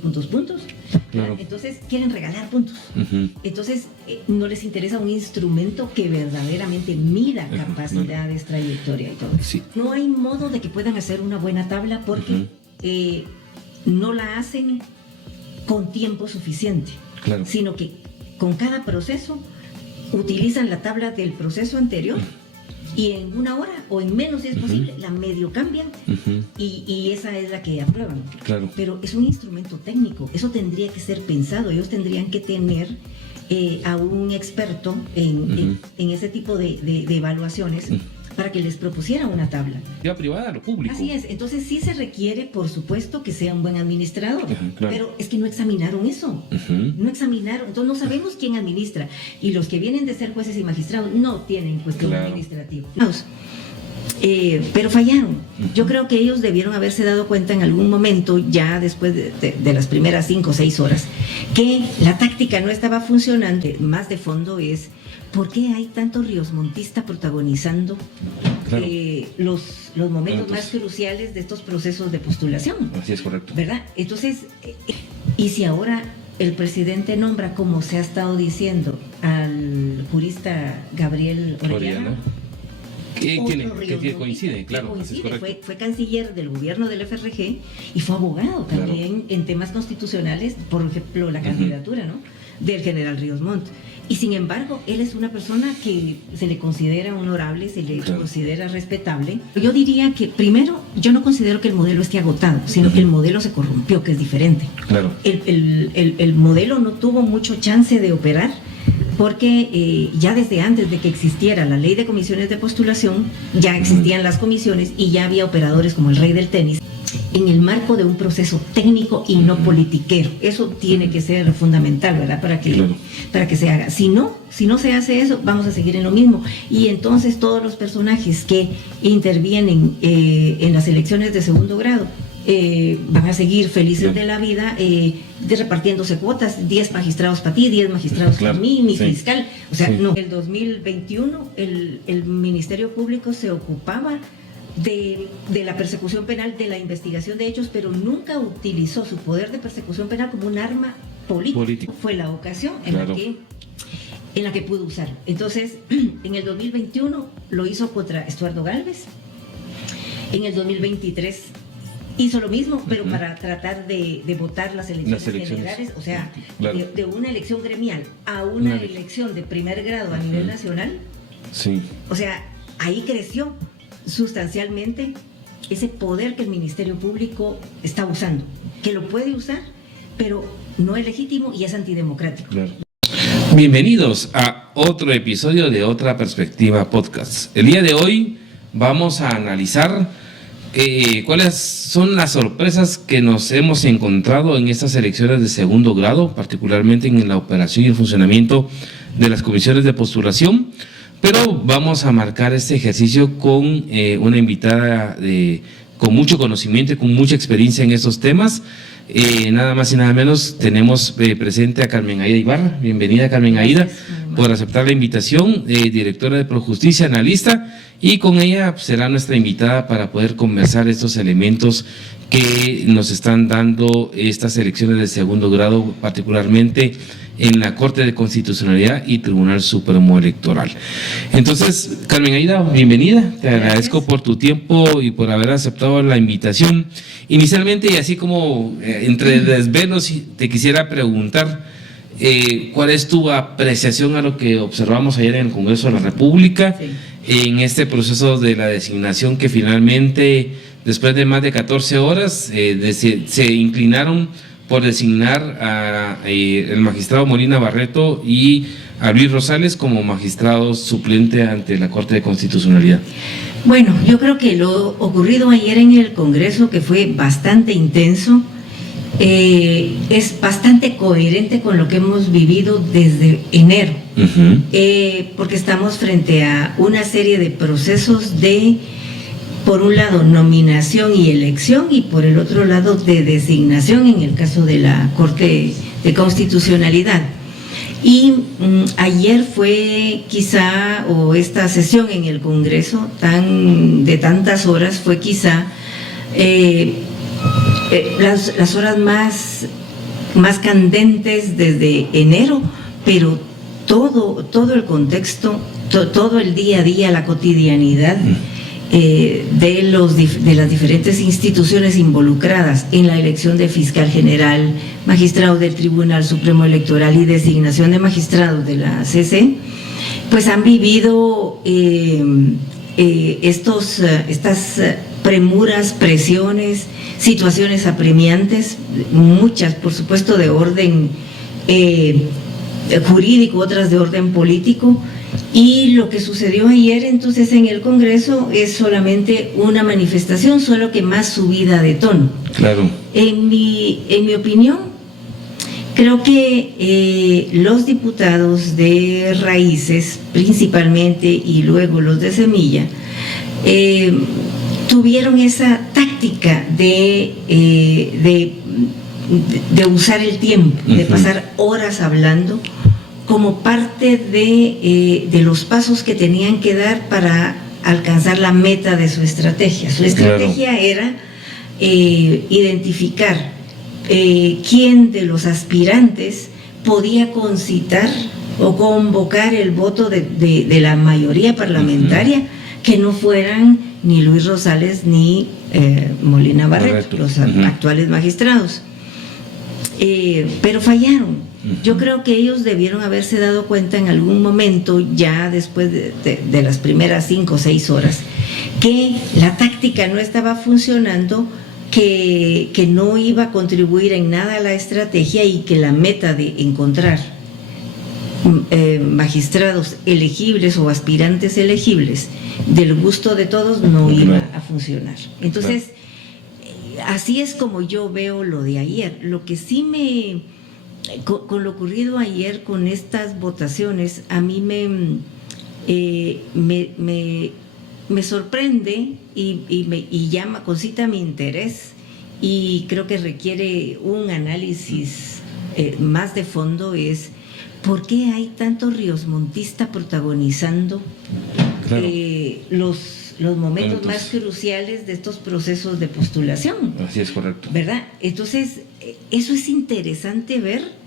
puntos. Claro. Entonces quieren regalar puntos. Entonces no les interesa un instrumento que verdaderamente mida capacidades, trayectoria y todo. Sí. No hay modo de que puedan hacer una buena tabla porque no la hacen con tiempo suficiente, Claro. sino que con cada proceso utilizan la tabla del proceso anterior y en una hora o en menos si es posible la medio cambian y esa es la que aprueban. Claro. Pero es un instrumento técnico, eso tendría que ser pensado, ellos tendrían que tener a un experto en ese tipo de evaluaciones para que les propusiera una tabla. Ya privada, lo público. Así es, entonces sí se requiere, por supuesto, que sea un buen administrador, claro. pero es que no examinaron eso, no examinaron, entonces no sabemos quién administra, y los que vienen de ser jueces y magistrados no tienen cuestión administrativa. Pero fallaron. Yo creo que ellos debieron haberse dado cuenta en algún momento, ya después de las primeras 5 o 6 horas, que la táctica no estaba funcionando. Más de fondo es ¿por qué hay tanto riosmontista protagonizando los momentos más cruciales de estos procesos de postulación? Así es, correcto. ¿Verdad? Entonces, y si ahora el presidente nombra, como se ha estado diciendo, al jurista Gabriel Orellana, que coincide, claro, coincide, es correcto. fue canciller del gobierno del FRG y fue abogado también en temas constitucionales, por ejemplo, la candidatura, ¿no?, del general Ríos Montt. Y sin embargo, él es una persona que se le considera honorable, se le considera respetable. Yo diría que, primero, yo no considero que el modelo esté agotado, sino que el modelo se corrompió, que es diferente. Claro. El modelo no tuvo mucho chance de operar porque ya desde antes de que existiera la ley de comisiones de postulación, ya existían las comisiones y ya había operadores como el rey del tenis en el marco de un proceso técnico y no politiquero. Eso tiene que ser fundamental, ¿verdad? Para que se haga. Si no se hace eso, vamos a seguir en lo mismo. Y entonces todos los personajes que intervienen en las elecciones de segundo grado van a seguir felices de la vida, repartiéndose cuotas, 10 magistrados para ti, 10 magistrados para mí, mi fiscal. O sea, no. En el 2021 el Ministerio Público se ocupaba de la persecución penal, de la investigación de hechos, pero nunca utilizó su poder de persecución penal como un arma política. Fue la ocasión en la que pudo usar. Entonces, en el 2021 lo hizo contra Estuardo Gálvez. En el 2023 hizo lo mismo, pero para tratar de votar las elecciones generales, o sea, de una elección gremial a una elección de primer grado a nivel nacional. Sí. O sea, ahí creció sustancialmente ese poder que el Ministerio Público está usando, que lo puede usar, pero no es legítimo y es antidemocrático. Claro. Bienvenidos a otro episodio de Otra Perspectiva Podcast. El día de hoy vamos a analizar cuáles son las sorpresas que nos hemos encontrado en estas elecciones de segundo grado, particularmente en la operación y el funcionamiento de las comisiones de postulación. Pero vamos a marcar este ejercicio con una invitada con mucho conocimiento y con mucha experiencia en estos temas. Nada más y nada menos tenemos presente a Carmen Aida Ibarra. Bienvenida, Carmen Aida, por aceptar la invitación, directora de Projusticia, analista, y con ella será nuestra invitada para poder conversar estos elementos que nos están dando estas elecciones de segundo grado, particularmente en la Corte de Constitucionalidad y Tribunal Supremo Electoral. Entonces, Carmen Aida, bienvenida. Te agradezco por tu tiempo y por haber aceptado la invitación. Inicialmente, y así como entre desvelos, te quisiera preguntar cuál es tu apreciación a lo que observamos ayer en el Congreso de la República, en este proceso de la designación que finalmente, después de más de 14 horas, se inclinaron por designar a el magistrado Molina Barreto y a Luis Rosales como magistrado suplente ante la Corte de Constitucionalidad. Bueno, yo creo que lo ocurrido ayer en el Congreso, que fue bastante intenso, es bastante coherente con lo que hemos vivido desde enero, porque estamos frente a una serie de procesos de, por un lado, nominación y elección, y por el otro lado, de designación en el caso de la Corte de Constitucionalidad. Y ayer fue quizá, o esta sesión en el Congreso de tantas horas, fue quizá las horas más más candentes desde enero, pero todo el contexto, todo el día a día, la cotidianidad de las diferentes instituciones involucradas en la elección de fiscal general, magistrados del Tribunal Supremo Electoral y designación de magistrados de la CC, pues han vivido estas premuras, presiones, situaciones apremiantes, muchas por supuesto de orden jurídico, otras de orden político, y lo que sucedió ayer entonces en el Congreso es solamente una manifestación, solo que más subida de tono. Claro. En mi opinión, creo que los diputados de Raíces principalmente y luego los de Semilla tuvieron esa táctica de usar el tiempo, de pasar horas hablando como parte de los pasos que tenían que dar para alcanzar la meta de su estrategia. Su estrategia era identificar quién de los aspirantes podía concitar o convocar el voto de la mayoría parlamentaria, que no fueran ni Luis Rosales ni Molina Barreto, los actuales magistrados. Pero fallaron. Yo creo que ellos debieron haberse dado cuenta en algún momento, ya después de las primeras 5 o 6 horas, que la táctica no estaba funcionando, que no iba a contribuir en nada a la estrategia y que la meta de encontrar magistrados elegibles o aspirantes elegibles del gusto de todos no iba a funcionar. Entonces, así es como yo veo lo de ayer. Lo que sí con lo ocurrido ayer con estas votaciones, a mí me sorprende y concita mi interés, y creo que requiere un análisis más de fondo, es ¿por qué hay tanto riosmontista protagonizando los momentos más cruciales de estos procesos de postulación? Así es, correcto. ¿Verdad? Entonces, eso es interesante ver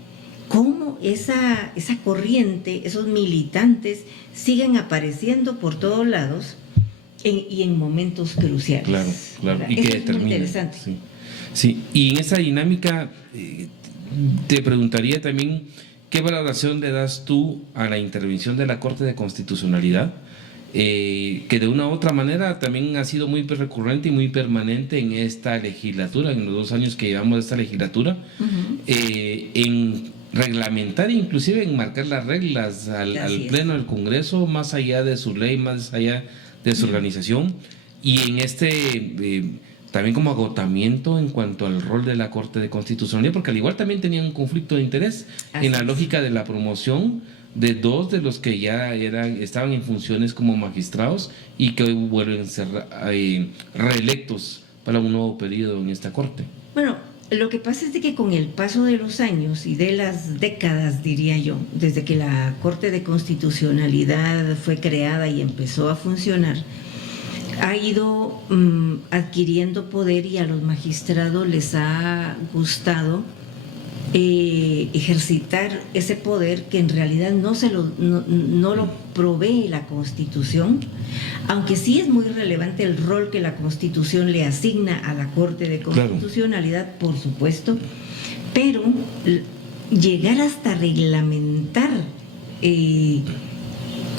cómo esa corriente, esos militantes siguen apareciendo por todos lados y en momentos cruciales. Claro, claro. ¿Verdad? Y eso que es muy determina. interesante. Sí. Sí, y en esa dinámica te preguntaría también qué valoración le das tú a la intervención de la Corte de Constitucionalidad, que de una u otra manera también ha sido muy recurrente y muy permanente en esta legislatura, en los 2 años que llevamos de esta legislatura, en reglamentar, inclusive en marcar las reglas al Pleno del Congreso, más allá de su ley, más allá de su organización, y en también como agotamiento en cuanto al rol de la Corte de Constitucionalidad, porque al igual también tenían un conflicto de interés en la lógica de la promoción de 2 de los que ya estaban en funciones como magistrados y que hoy vuelven a ser reelectos para un nuevo periodo en esta Corte. Bueno, lo que pasa es de que con el paso de los años y de las décadas, diría yo, desde que la Corte de Constitucionalidad fue creada y empezó a funcionar, ha ido adquiriendo poder, y a los magistrados les ha gustado ejercitar ese poder que en realidad no lo provee la Constitución, aunque sí es muy relevante el rol que la Constitución le asigna a la Corte de Constitucionalidad, claro, por supuesto, pero llegar hasta reglamentar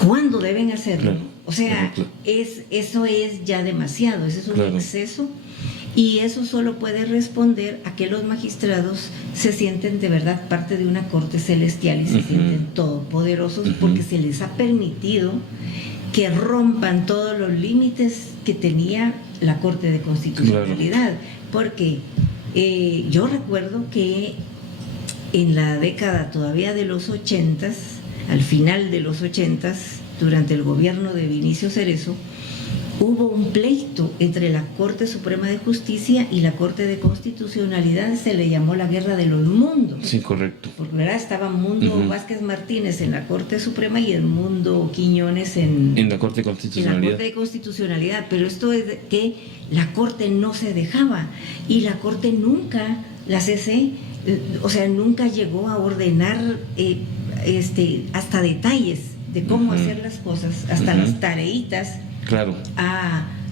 cuándo deben hacerlo, claro, o sea, claro. Eso es ya demasiado, eso es un exceso. Y eso solo puede responder a que los magistrados se sienten de verdad parte de una corte celestial y se sienten todopoderosos, porque se les ha permitido que rompan todos los límites que tenía la Corte de Constitucionalidad. Claro. Porque yo recuerdo que en la década todavía de los 80s, al final de los 80s, durante el gobierno de Vinicio Cerezo, hubo un pleito entre la Corte Suprema de Justicia y la Corte de Constitucionalidad. Se le llamó la Guerra de los Mundos. Sí, correcto. Porque ¿verdad? Estaba Mundo Vázquez Martínez en la Corte Suprema y el Mundo Quiñones en la Corte de Constitucionalidad. En la Corte de Constitucionalidad. Pero esto es que la Corte no se dejaba, y la Corte nunca, la CC, o sea, nunca llegó a ordenar hasta detalles de cómo hacer las cosas, hasta las tareitas, claro,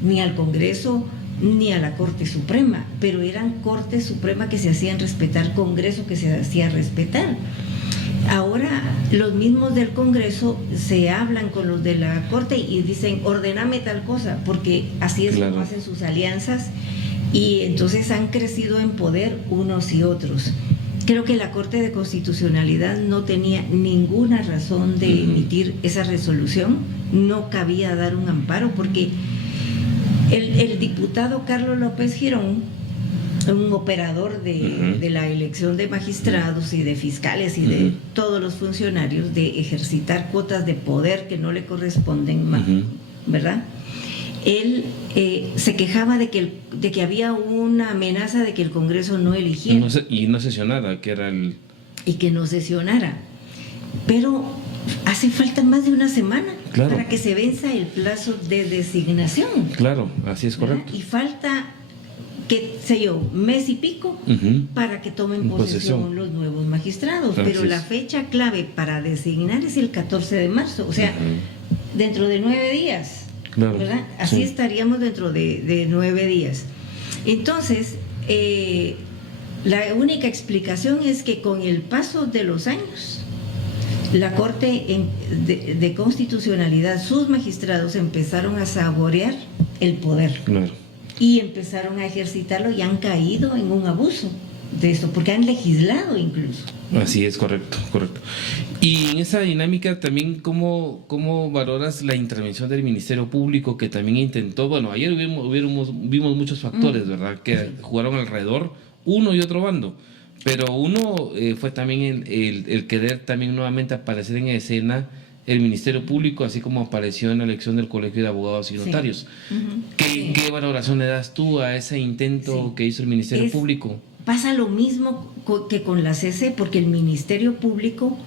ni al Congreso ni a la Corte Suprema, pero eran Corte Suprema que se hacían respetar, Congreso que se hacía respetar. Ahora los mismos del Congreso se hablan con los de la Corte y dicen, ordename tal cosa, porque así es como hacen sus alianzas, y entonces han crecido en poder unos y otros. Creo que la Corte de Constitucionalidad no tenía ninguna razón de emitir esa resolución, no cabía dar un amparo, porque el diputado Carlos López Girón, un operador de la elección de magistrados y de fiscales y de todos los funcionarios, de ejercitar cuotas de poder que no le corresponden, ¿verdad? Él se quejaba de que había una amenaza de que el Congreso no eligiera. Y no sesionara, que era el... Y que no sesionara. Pero hace falta más de una semana para que se venza el plazo de designación. Claro, así es correcto. ¿Verdad? Y falta, qué sé yo, mes y pico para que tomen posesión los nuevos magistrados. Pero la fecha clave para designar es el 14 de marzo, o sea, dentro de 9 días. Claro, ¿verdad? Así estaríamos dentro de 9 días. Entonces, la única explicación es que con el paso de los años, la Corte de Constitucionalidad, sus magistrados empezaron a saborear el poder y empezaron a ejercitarlo y han caído en un abuso de esto, porque han legislado incluso. Así es, correcto. Y en esa dinámica también, ¿cómo valoras la intervención del Ministerio Público, que también intentó? Bueno, ayer vimos muchos factores, ¿verdad?, que jugaron alrededor uno y otro bando, pero uno fue también el querer también nuevamente aparecer en escena el Ministerio Público, así como apareció en la elección del Colegio de Abogados y Notarios. ¿Qué valoración le das tú a ese intento que hizo el Ministerio Público? Pasa lo mismo que con la CC, porque el Ministerio Público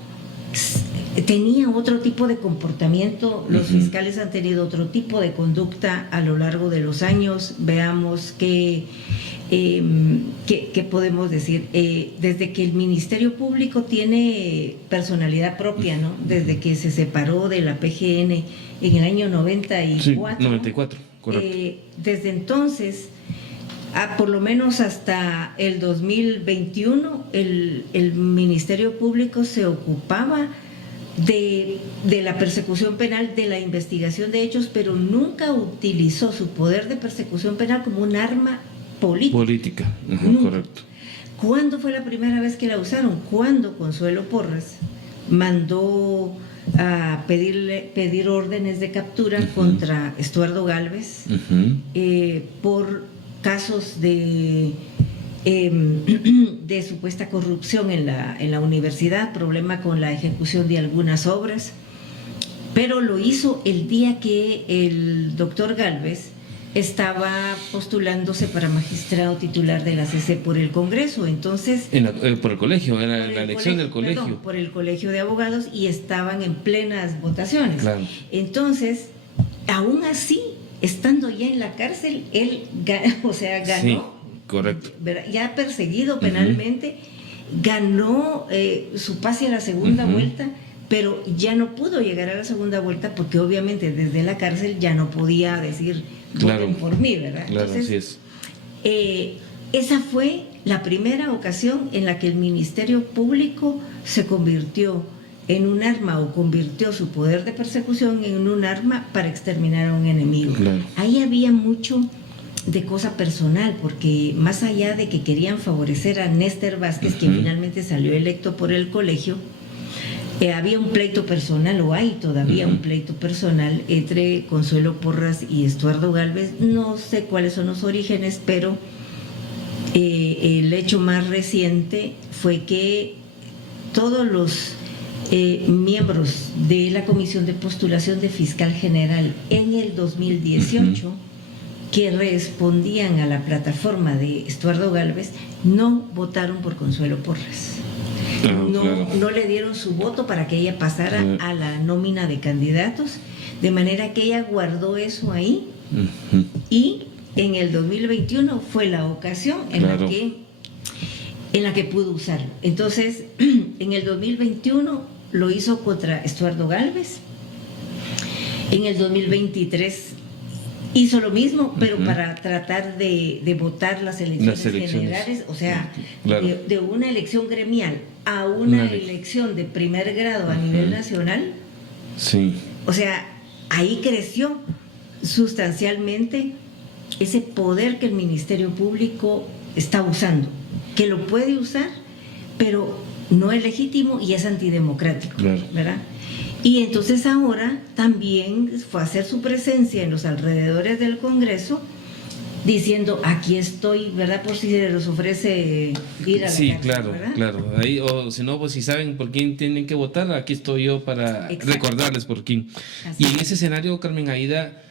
tenía otro tipo de comportamiento, los fiscales han tenido otro tipo de conducta a lo largo de los años. Veamos qué podemos decir. Desde que el Ministerio Público tiene personalidad propia, ¿no? Desde que se separó de la PGN en el año 94. 94, correcto. Desde entonces, por lo menos hasta el 2021, el Ministerio Público se ocupaba de la persecución penal, de la investigación de hechos, pero nunca utilizó su poder de persecución penal como un arma política. Correcto. ¿Cuándo fue la primera vez que la usaron? Cuando Consuelo Porras mandó a pedir órdenes de captura contra Estuardo Gálvez por casos de supuesta corrupción en la universidad, problema con la ejecución de algunas obras, pero lo hizo el día que el doctor Gálvez estaba postulándose para magistrado titular de la CC por el Congreso. Entonces, por el colegio, era la elección del colegio. Perdón, por el Colegio de Abogados, y estaban en plenas votaciones. Claro. Entonces, aún así, estando ya en la cárcel, él ganó. Sí, correcto. Ya perseguido penalmente, ganó su pase a la segunda vuelta, pero ya no pudo llegar a la segunda vuelta porque obviamente desde la cárcel ya no podía decir voten por mí, ¿verdad? Claro, entonces, así es. Esa fue la primera ocasión en la que el Ministerio Público se convirtió en un arma, o convirtió su poder de persecución en un arma para exterminar a un enemigo. Claro. Ahí había mucho de cosa personal, porque más allá de que querían favorecer a Néstor Vázquez, que finalmente salió electo por el colegio, había un pleito personal, o hay todavía un pleito personal entre Consuelo Porras y Estuardo Gálvez. No sé cuáles son los orígenes, pero el hecho más reciente fue que todos los miembros de la Comisión de Postulación de Fiscal General en el 2018 que respondían a la plataforma de Estuardo Gálvez no votaron por Consuelo Porras. No le dieron su voto para que ella pasara a la nómina de candidatos, de manera que ella guardó eso ahí, y en el 2021 fue la ocasión en la que en la que pudo usarlo. Entonces, en el 2021 lo hizo contra Estuardo Gálvez. En el 2023 hizo lo mismo, pero para tratar de votar las elecciones generales, o sea, claro, de una elección gremial a una elección de primer grado a nivel nacional. Sí. O sea, ahí creció sustancialmente ese poder que el Ministerio Público está usando, que lo puede usar, pero no es legítimo y es antidemocrático, claro, ¿verdad? Y entonces ahora también fue a hacer su presencia en los alrededores del Congreso, diciendo, aquí estoy, ¿verdad? Por si se les ofrece ir a la cárcel, claro, ¿verdad? Claro. Ahí, o si no, pues si saben por quién tienen que votar, aquí estoy yo para recordarles por quién. Así y en ese escenario, Carmen Aída,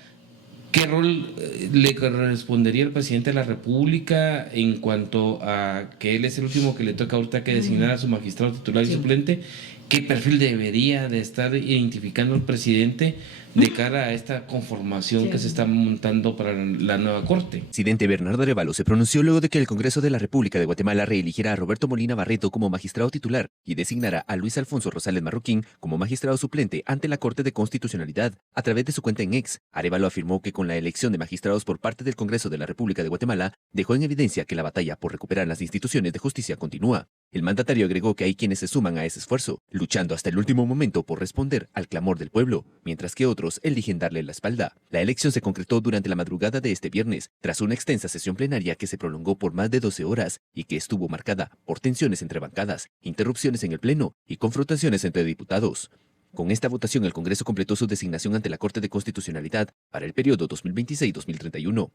¿qué rol le correspondería al presidente de la República en cuanto a que él es el último que le toca ahorita que designar a su magistrado titular y suplente? ¿Qué perfil debería de estar identificando el presidente de cara a esta conformación que se está montando para la nueva Corte? El presidente Bernardo Arévalo se pronunció luego de que el Congreso de la República de Guatemala reeligiera a Roberto Molina Barreto como magistrado titular y designara a Luis Alfonso Rosales Marroquín como magistrado suplente ante la Corte de Constitucionalidad. A través de su cuenta en X, Arévalo afirmó que con la elección de magistrados por parte del Congreso de la República de Guatemala, dejó en evidencia que la batalla por recuperar las instituciones de justicia continúa. El mandatario agregó que hay quienes se suman a ese esfuerzo, luchando hasta el último momento por responder al clamor del pueblo, mientras que otros eligen darle la espalda. La elección se concretó durante la madrugada de este viernes, tras una extensa sesión plenaria que se prolongó por más de 12 horas y que estuvo marcada por tensiones entre bancadas, interrupciones en el Pleno y confrontaciones entre diputados. Con esta votación, el Congreso completó su designación ante la Corte de Constitucionalidad para el periodo 2026-2031.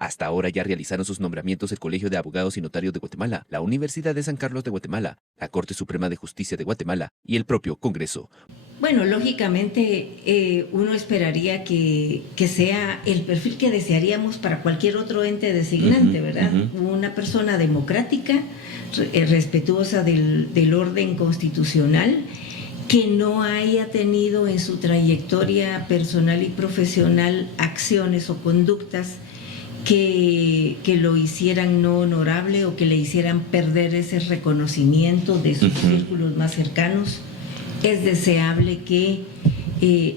Hasta ahora ya realizaron sus nombramientos el Colegio de Abogados y Notarios de Guatemala, la Universidad de San Carlos de Guatemala, la Corte Suprema de Justicia de Guatemala y el propio Congreso. Bueno, lógicamente uno esperaría que sea el perfil que desearíamos para cualquier otro ente designante, ¿verdad? Una persona democrática, respetuosa del orden constitucional, que no haya tenido en su trayectoria personal y profesional acciones o conductas que lo hicieran no honorable o que le hicieran perder ese reconocimiento de sus círculos más cercanos. Es deseable que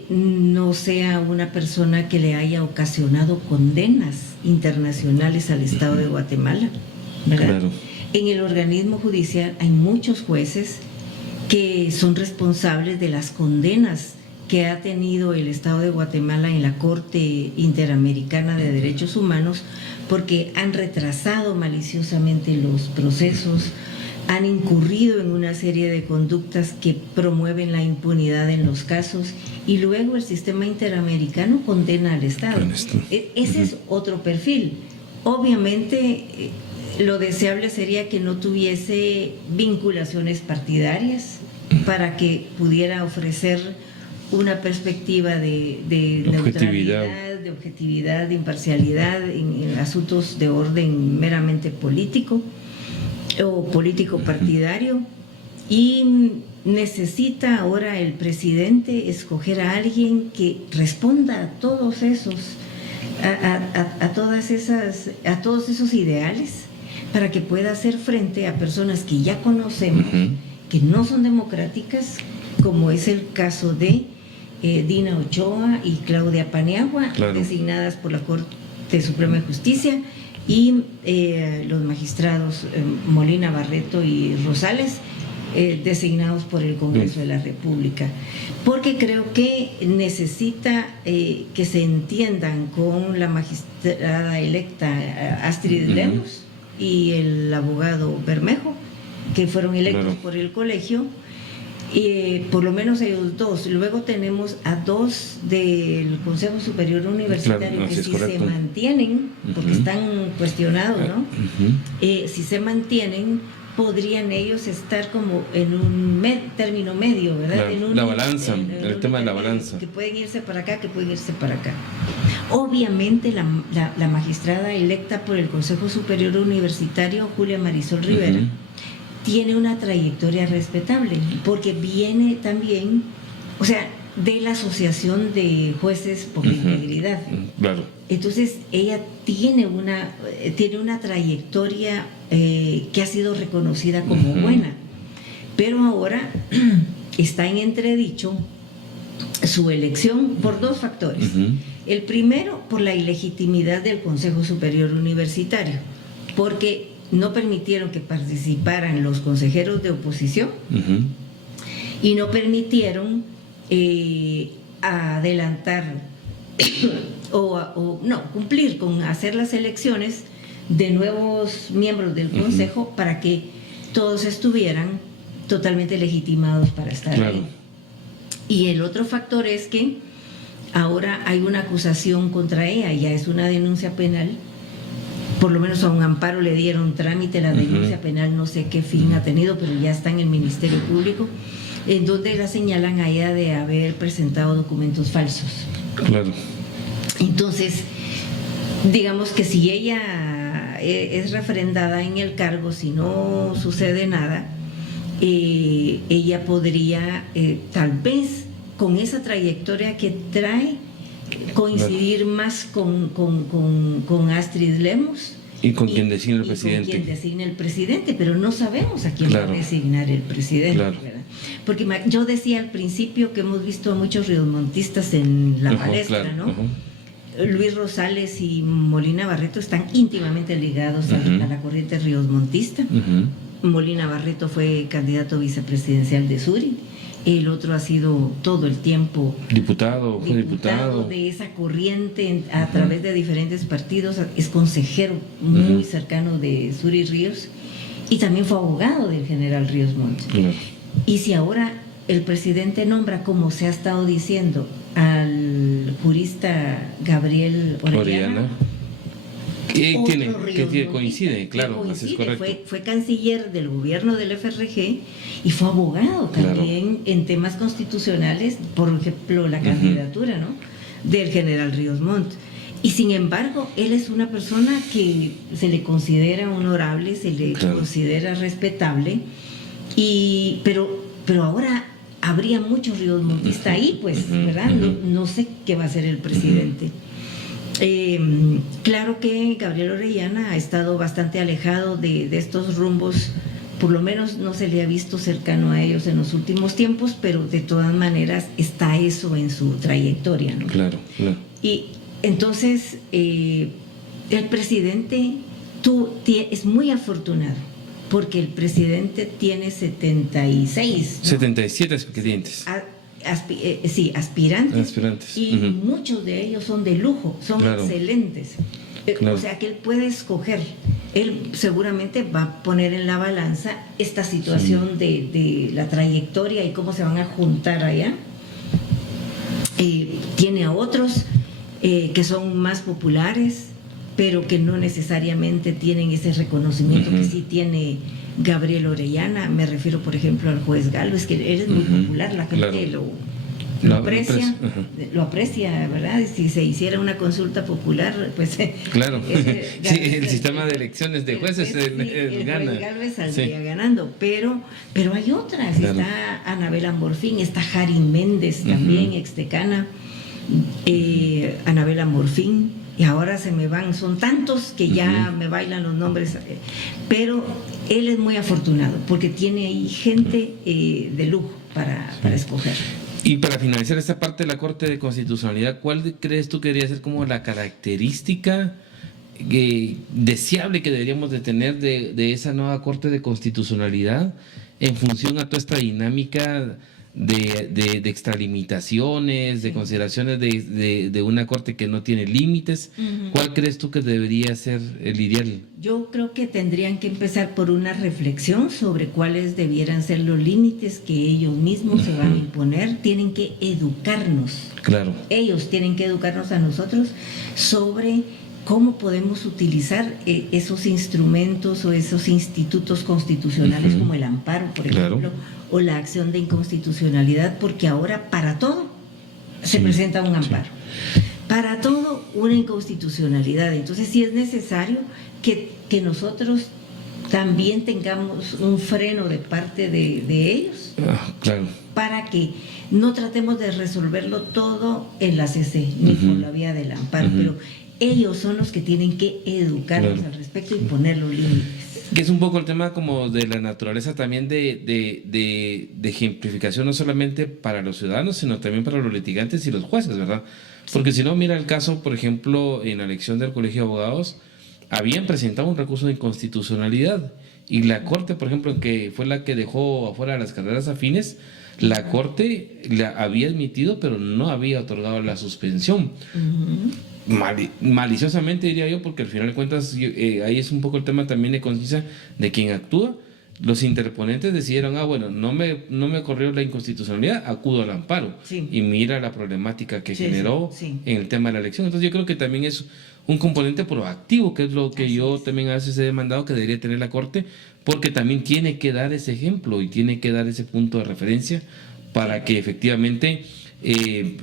no sea una persona que le haya ocasionado condenas internacionales al Estado de Guatemala, ¿verdad? Claro. En el organismo judicial hay muchos jueces que son responsables de las condenas que ha tenido el Estado de Guatemala en la Corte Interamericana de Derechos Humanos, porque han retrasado maliciosamente los procesos, han incurrido en una serie de conductas que promueven la impunidad en los casos y luego el sistema interamericano condena al Estado. Ese es otro perfil. Obviamente lo deseable sería que no tuviese vinculaciones partidarias para que pudiera ofrecer una perspectiva de neutralidad, de objetividad, de imparcialidad en asuntos de orden meramente político o político partidario, y necesita ahora el presidente escoger a alguien que responda a todos esos, a todos esos ideales, para que pueda hacer frente a personas que ya conocemos, que no son democráticas, como es el caso de Dina Ochoa y Claudia Paniagua, designadas por la Corte Suprema de Justicia, y los magistrados Molina Barreto y Rosales, designados por el Congreso de la República, porque creo que necesita que se entiendan con la magistrada electa Astrid Lemos y el abogado Bermejo, que fueron electos por el colegio. Por lo menos ellos dos. Luego tenemos a dos del Consejo Superior Universitario que si se mantienen, porque están cuestionados, ¿no? Si se mantienen, podrían ellos estar como en un término medio, ¿verdad? La balanza, el tema de la balanza. Que pueden irse para acá, que pueden irse para acá. Obviamente la magistrada electa por el Consejo Superior Universitario, Julia Marisol Rivera, tiene una trayectoria respetable, porque viene también, o sea, de la Asociación de Jueces por la Integridad. Claro. Entonces, ella tiene una trayectoria que ha sido reconocida como buena, pero ahora está en entredicho su elección por dos factores. El primero, por la ilegitimidad del Consejo Superior Universitario, porque no permitieron que participaran los consejeros de oposición y no permitieron adelantar cumplir con hacer las elecciones de nuevos miembros del Consejo para que todos estuvieran totalmente legitimados para estar ahí. Y el otro factor es que ahora hay una acusación contra ella, ya es una denuncia penal, por lo menos a un amparo le dieron trámite, la denuncia penal no sé qué fin ha tenido, pero ya está en el Ministerio Público, en donde la señalan a ella de haber presentado documentos falsos. Claro. Entonces, digamos que si ella es refrendada en el cargo, si no sucede nada, ella podría tal vez con esa trayectoria que trae coincidir más con Astrid Lemos y con quien designe el presidente. Con quien designe el presidente, pero no sabemos a quién va a designar el presidente, ¿verdad? Porque yo decía al principio que hemos visto a muchos riosmontistas en la palestra, ¿no? Luis Rosales y Molina Barreto están íntimamente ligados a la corriente riosmontista. Molina Barreto fue candidato vicepresidencial de Suri, el otro ha sido todo el tiempo diputado de esa corriente a través de diferentes partidos, es consejero muy cercano de Suri Ríos y también fue abogado del general Ríos Montt. Y si ahora el presidente nombra, como se ha estado diciendo, al jurista Gabriel Orellana, que coincide, claro, así es correcto. Fue canciller del gobierno del FRG y fue abogado también en temas constitucionales, por ejemplo, la candidatura, ¿no?, del general Ríos Montt. Y sin embargo, él es una persona que se le considera honorable, se le considera respetable, pero ahora habría muchos riosmontistas ahí, pues, ¿verdad? No sé qué va a hacer el presidente. Claro que Gabriel Orellana ha estado bastante alejado de estos rumbos, por lo menos no se le ha visto cercano a ellos en los últimos tiempos, pero de todas maneras está eso en su trayectoria, ¿no? Claro. Y entonces el presidente es muy afortunado, porque el presidente tiene 76, ¿no? 77 expedientes. Aspirantes. Y muchos de ellos son de lujo, son excelentes. O sea que él puede escoger. Él seguramente va a poner en la balanza esta situación de la trayectoria y cómo se van a juntar allá. Tiene a otros que son más populares, pero que no necesariamente tienen ese reconocimiento que sí tiene Gabriel Orellana. Me refiero, por ejemplo, al juez Gálvez, que él es muy popular, la gente lo aprecia, ¿verdad? Si se hiciera una consulta popular, pues el sistema de elecciones de jueces gana. Gálvez saldría ganando, pero hay otras, está Anabela Morfín, está Jari Méndez también, exdecana, Anabela Morfín, y ahora se me van, son tantos que ya me bailan los nombres, pero él es muy afortunado porque tiene ahí gente de lujo para escoger. Y para finalizar esta parte de la Corte de Constitucionalidad, ¿cuál crees tú que debería ser como la característica deseable que deberíamos de tener de esa nueva Corte de Constitucionalidad en función a toda esta dinámica de extralimitaciones, de consideraciones de una Corte que no tiene límites? ¿Cuál crees tú que debería ser el ideal? Yo creo que tendrían que empezar por una reflexión sobre cuáles debieran ser los límites que ellos mismos se van a imponer. Tienen que educarnos. Claro. Ellos tienen que educarnos a nosotros sobre cómo podemos utilizar esos instrumentos o esos institutos constitucionales como el amparo, por ejemplo, o la acción de inconstitucionalidad, porque ahora para todo se presenta un amparo, para todo una inconstitucionalidad. Entonces sí es necesario que nosotros también tengamos un freno de parte de ellos, Claro. para que no tratemos de resolverlo todo en la CC, ni por la vía del amparo, pero ellos son los que tienen que educarnos al respecto y poner los límites. Que es un poco el tema como de la naturaleza también de ejemplificación, no solamente para los ciudadanos, sino también para los litigantes y los jueces, ¿verdad? Porque si no, mira el caso, por ejemplo, en la elección del Colegio de Abogados, habían presentado un recurso de inconstitucionalidad y la Corte, por ejemplo, que fue la que dejó afuera las carreras afines, la Corte la había admitido, pero no había otorgado la suspensión. Maliciosamente, diría yo, porque al final de cuentas ahí es un poco el tema también de conciencia de quien actúa. Los interponentes decidieron, bueno, no me corrió la inconstitucionalidad, acudo al amparo. Sí. Y mira la problemática que generó sí. en el tema de la elección. Entonces yo creo que también es un componente proactivo, que es lo que también a veces he demandado que debería tener la Corte, porque también tiene que dar ese ejemplo y tiene que dar ese punto de referencia para que efectivamente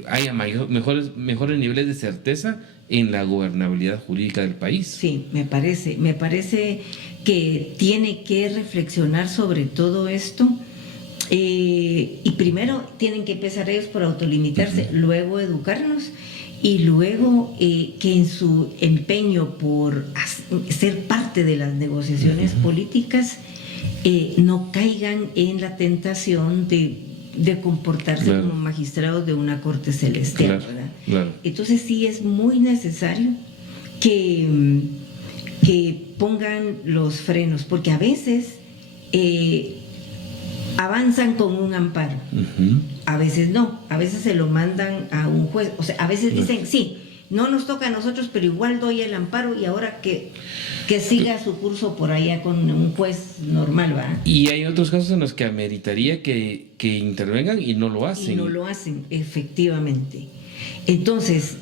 haya mejores niveles de certeza en la gobernabilidad jurídica del país. Sí, me parece que tiene que reflexionar sobre todo esto, y primero tienen que empezar ellos por autolimitarse, luego educarnos y luego que en su empeño por ser parte de las negociaciones políticas no caigan en la tentación de comportarse como magistrados de una corte celestial, ¿verdad? Claro. Entonces sí es muy necesario que pongan los frenos, porque a veces avanzan con un amparo, a veces no, a veces se lo mandan a un juez, o sea, a veces dicen, sí, no nos toca a nosotros, pero igual doy el amparo y ahora que siga su curso por allá con un juez normal, ¿va? Y hay otros casos en los que ameritaría que intervengan y no lo hacen. Y no lo hacen, efectivamente. Entonces,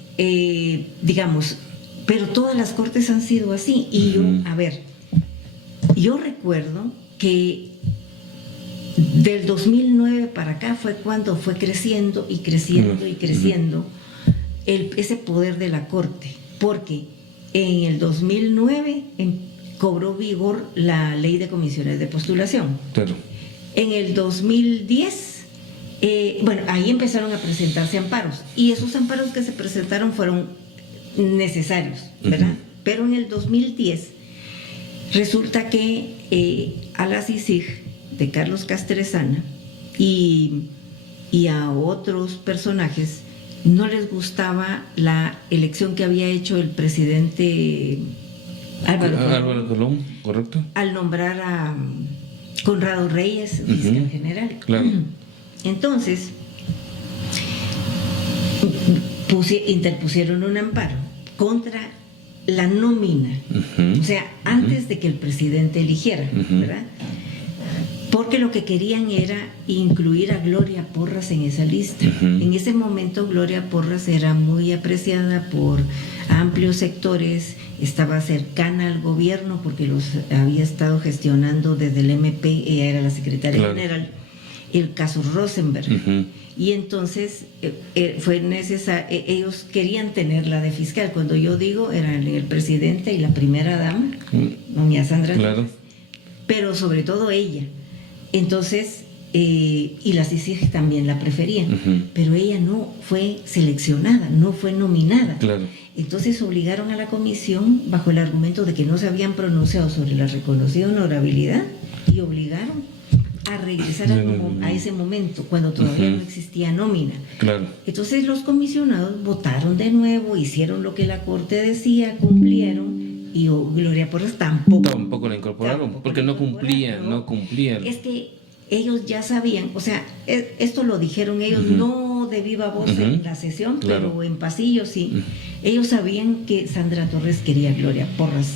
digamos, pero todas las cortes han sido así. Y yo recuerdo que del 2009 para acá fue cuando fue creciendo y creciendo y creciendo ese poder de la Corte, porque en el 2009 cobró vigor la ley de comisiones de postulación. Claro. En el 2010, ahí empezaron a presentarse amparos, y esos amparos que se presentaron fueron necesarios, ¿verdad? Pero en el 2010 resulta que a la CICIG de Carlos Castresana y a otros personajes no les gustaba la elección que había hecho el presidente Álvaro Colón, correcto. Al nombrar a Conrado Reyes, fiscal general. Claro. Entonces, interpusieron un amparo contra la nómina, o sea, antes de que el presidente eligiera, ¿verdad? Porque lo que querían era incluir a Gloria Porras en esa lista. En ese momento Gloria Porras era muy apreciada por amplios sectores, estaba cercana al gobierno porque los había estado gestionando desde el MP, ella era la secretaria general, el caso Rosenberg. Y entonces fue necesario, ellos querían tenerla de fiscal. Cuando yo digo, eran el presidente y la primera dama, doña Sandra, pero sobre todo ella. Entonces, y la CICIG también la preferían, pero ella no fue seleccionada, no fue nominada. Entonces obligaron a la comisión, bajo el argumento de que no se habían pronunciado sobre la reconocida honorabilidad, y obligaron a regresar a ese momento, cuando todavía no existía nómina. Entonces los comisionados votaron de nuevo, hicieron lo que la Corte decía, cumplieron, y Gloria Porras tampoco la incorporaron, porque no cumplían. Es que ellos ya sabían, o sea, esto lo dijeron ellos, no de viva voz en la sesión, pero en pasillo sí. Ellos sabían que Sandra Torres quería a Gloria Porras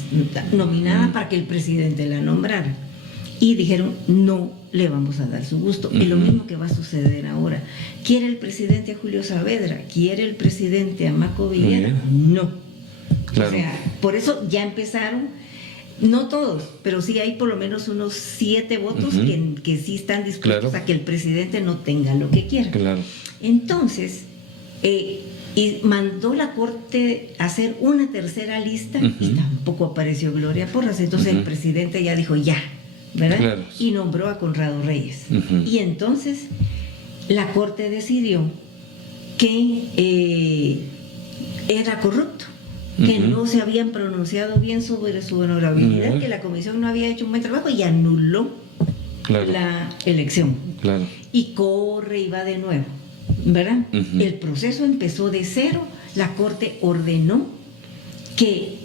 nominada para que el presidente la nombrara, y dijeron, no le vamos a dar su gusto. Y lo mismo que va a suceder ahora. ¿Quiere el presidente a Julio Saavedra? ¿Quiere el presidente a Maco Villera? No. O sea, por eso ya empezaron, no todos, pero sí hay por lo menos unos 7 votos que sí están dispuestos a que el presidente no tenga lo que quiera. Entonces, Y mandó la Corte a hacer una tercera lista y tampoco apareció Gloria Porras. Entonces el presidente ya dijo ya, ¿verdad? Claro. Y nombró a Conrado Reyes. Y entonces la Corte decidió que era corrupto, que no se habían pronunciado bien sobre su honorabilidad, que la comisión no había hecho un buen trabajo y anuló la elección. Claro. Y corre y va de nuevo, ¿verdad? El proceso empezó de cero. La Corte ordenó que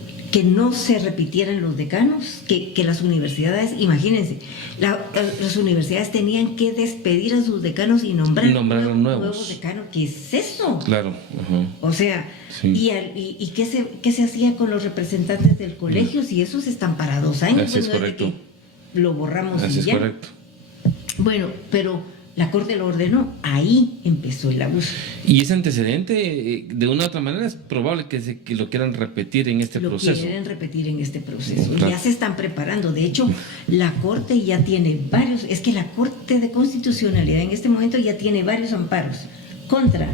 no se repitieran los decanos, que las universidades, imagínense, las universidades tenían que despedir a sus decanos y nombrar nuevos decanos. ¿Qué es eso? Claro. O sea, sí. ¿Y qué se hacía con los representantes del colegio? Si esos están para 2 años, así es correcto. Lo borramos así y es ya. Correcto. Bueno, pero la Corte lo ordenó, ahí empezó el abuso. Y ese antecedente, de una u otra manera, es probable que lo quieran repetir en este proceso. Lo quieren repetir en este proceso. Claro. Ya se están preparando. De hecho, la Corte ya tiene varios, es que la Corte de Constitucionalidad en este momento ya tiene varios amparos contra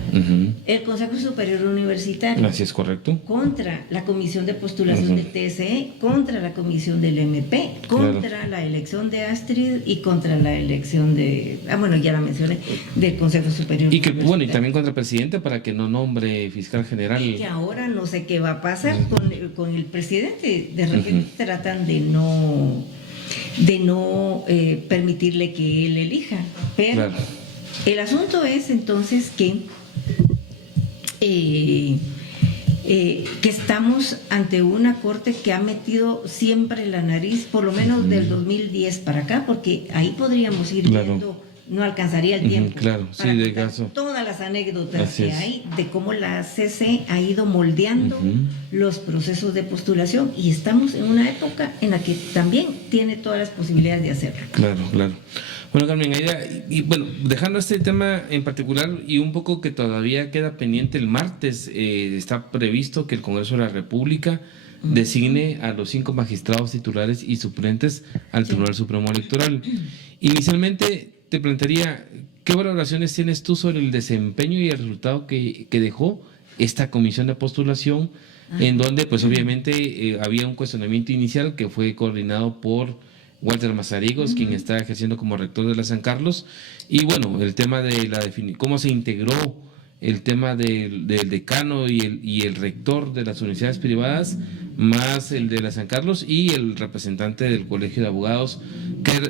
el Consejo Superior Universitario. Así es correcto. Contra la Comisión de Postulación del TSE, contra la Comisión del MP, contra la elección de Astrid y contra la elección de, ya la mencioné, del Consejo Superior Universitario. Bueno, y también contra el presidente para que no nombre fiscal general. Y que ahora no sé qué va a pasar con el presidente. De repente tratan de no permitirle que él elija. Pero el asunto es entonces que estamos ante una Corte que ha metido siempre la nariz, por lo menos del 2010 para acá, porque ahí podríamos ir viendo, no alcanzaría el tiempo para contar todas las anécdotas que hay de cómo la CC ha ido moldeando los procesos de postulación, y estamos en una época en la que también tiene todas las posibilidades de hacerlo. Claro. Bueno, Carmen Aida, y bueno, dejando este tema en particular y un poco que todavía queda pendiente, el martes está previsto que el Congreso de la República designe a los 5 magistrados titulares y suplentes al Tribunal Supremo Electoral. Inicialmente te plantearía, ¿qué valoraciones tienes tú sobre el desempeño y el resultado que dejó esta comisión de postulación, en donde pues obviamente había un cuestionamiento inicial que fue coordinado por Walter Mazariegos, quien está ejerciendo como rector de la San Carlos, y bueno, el tema de cómo se integró el tema del decano y el rector de las universidades privadas, más el de la San Carlos y el representante del Colegio de Abogados.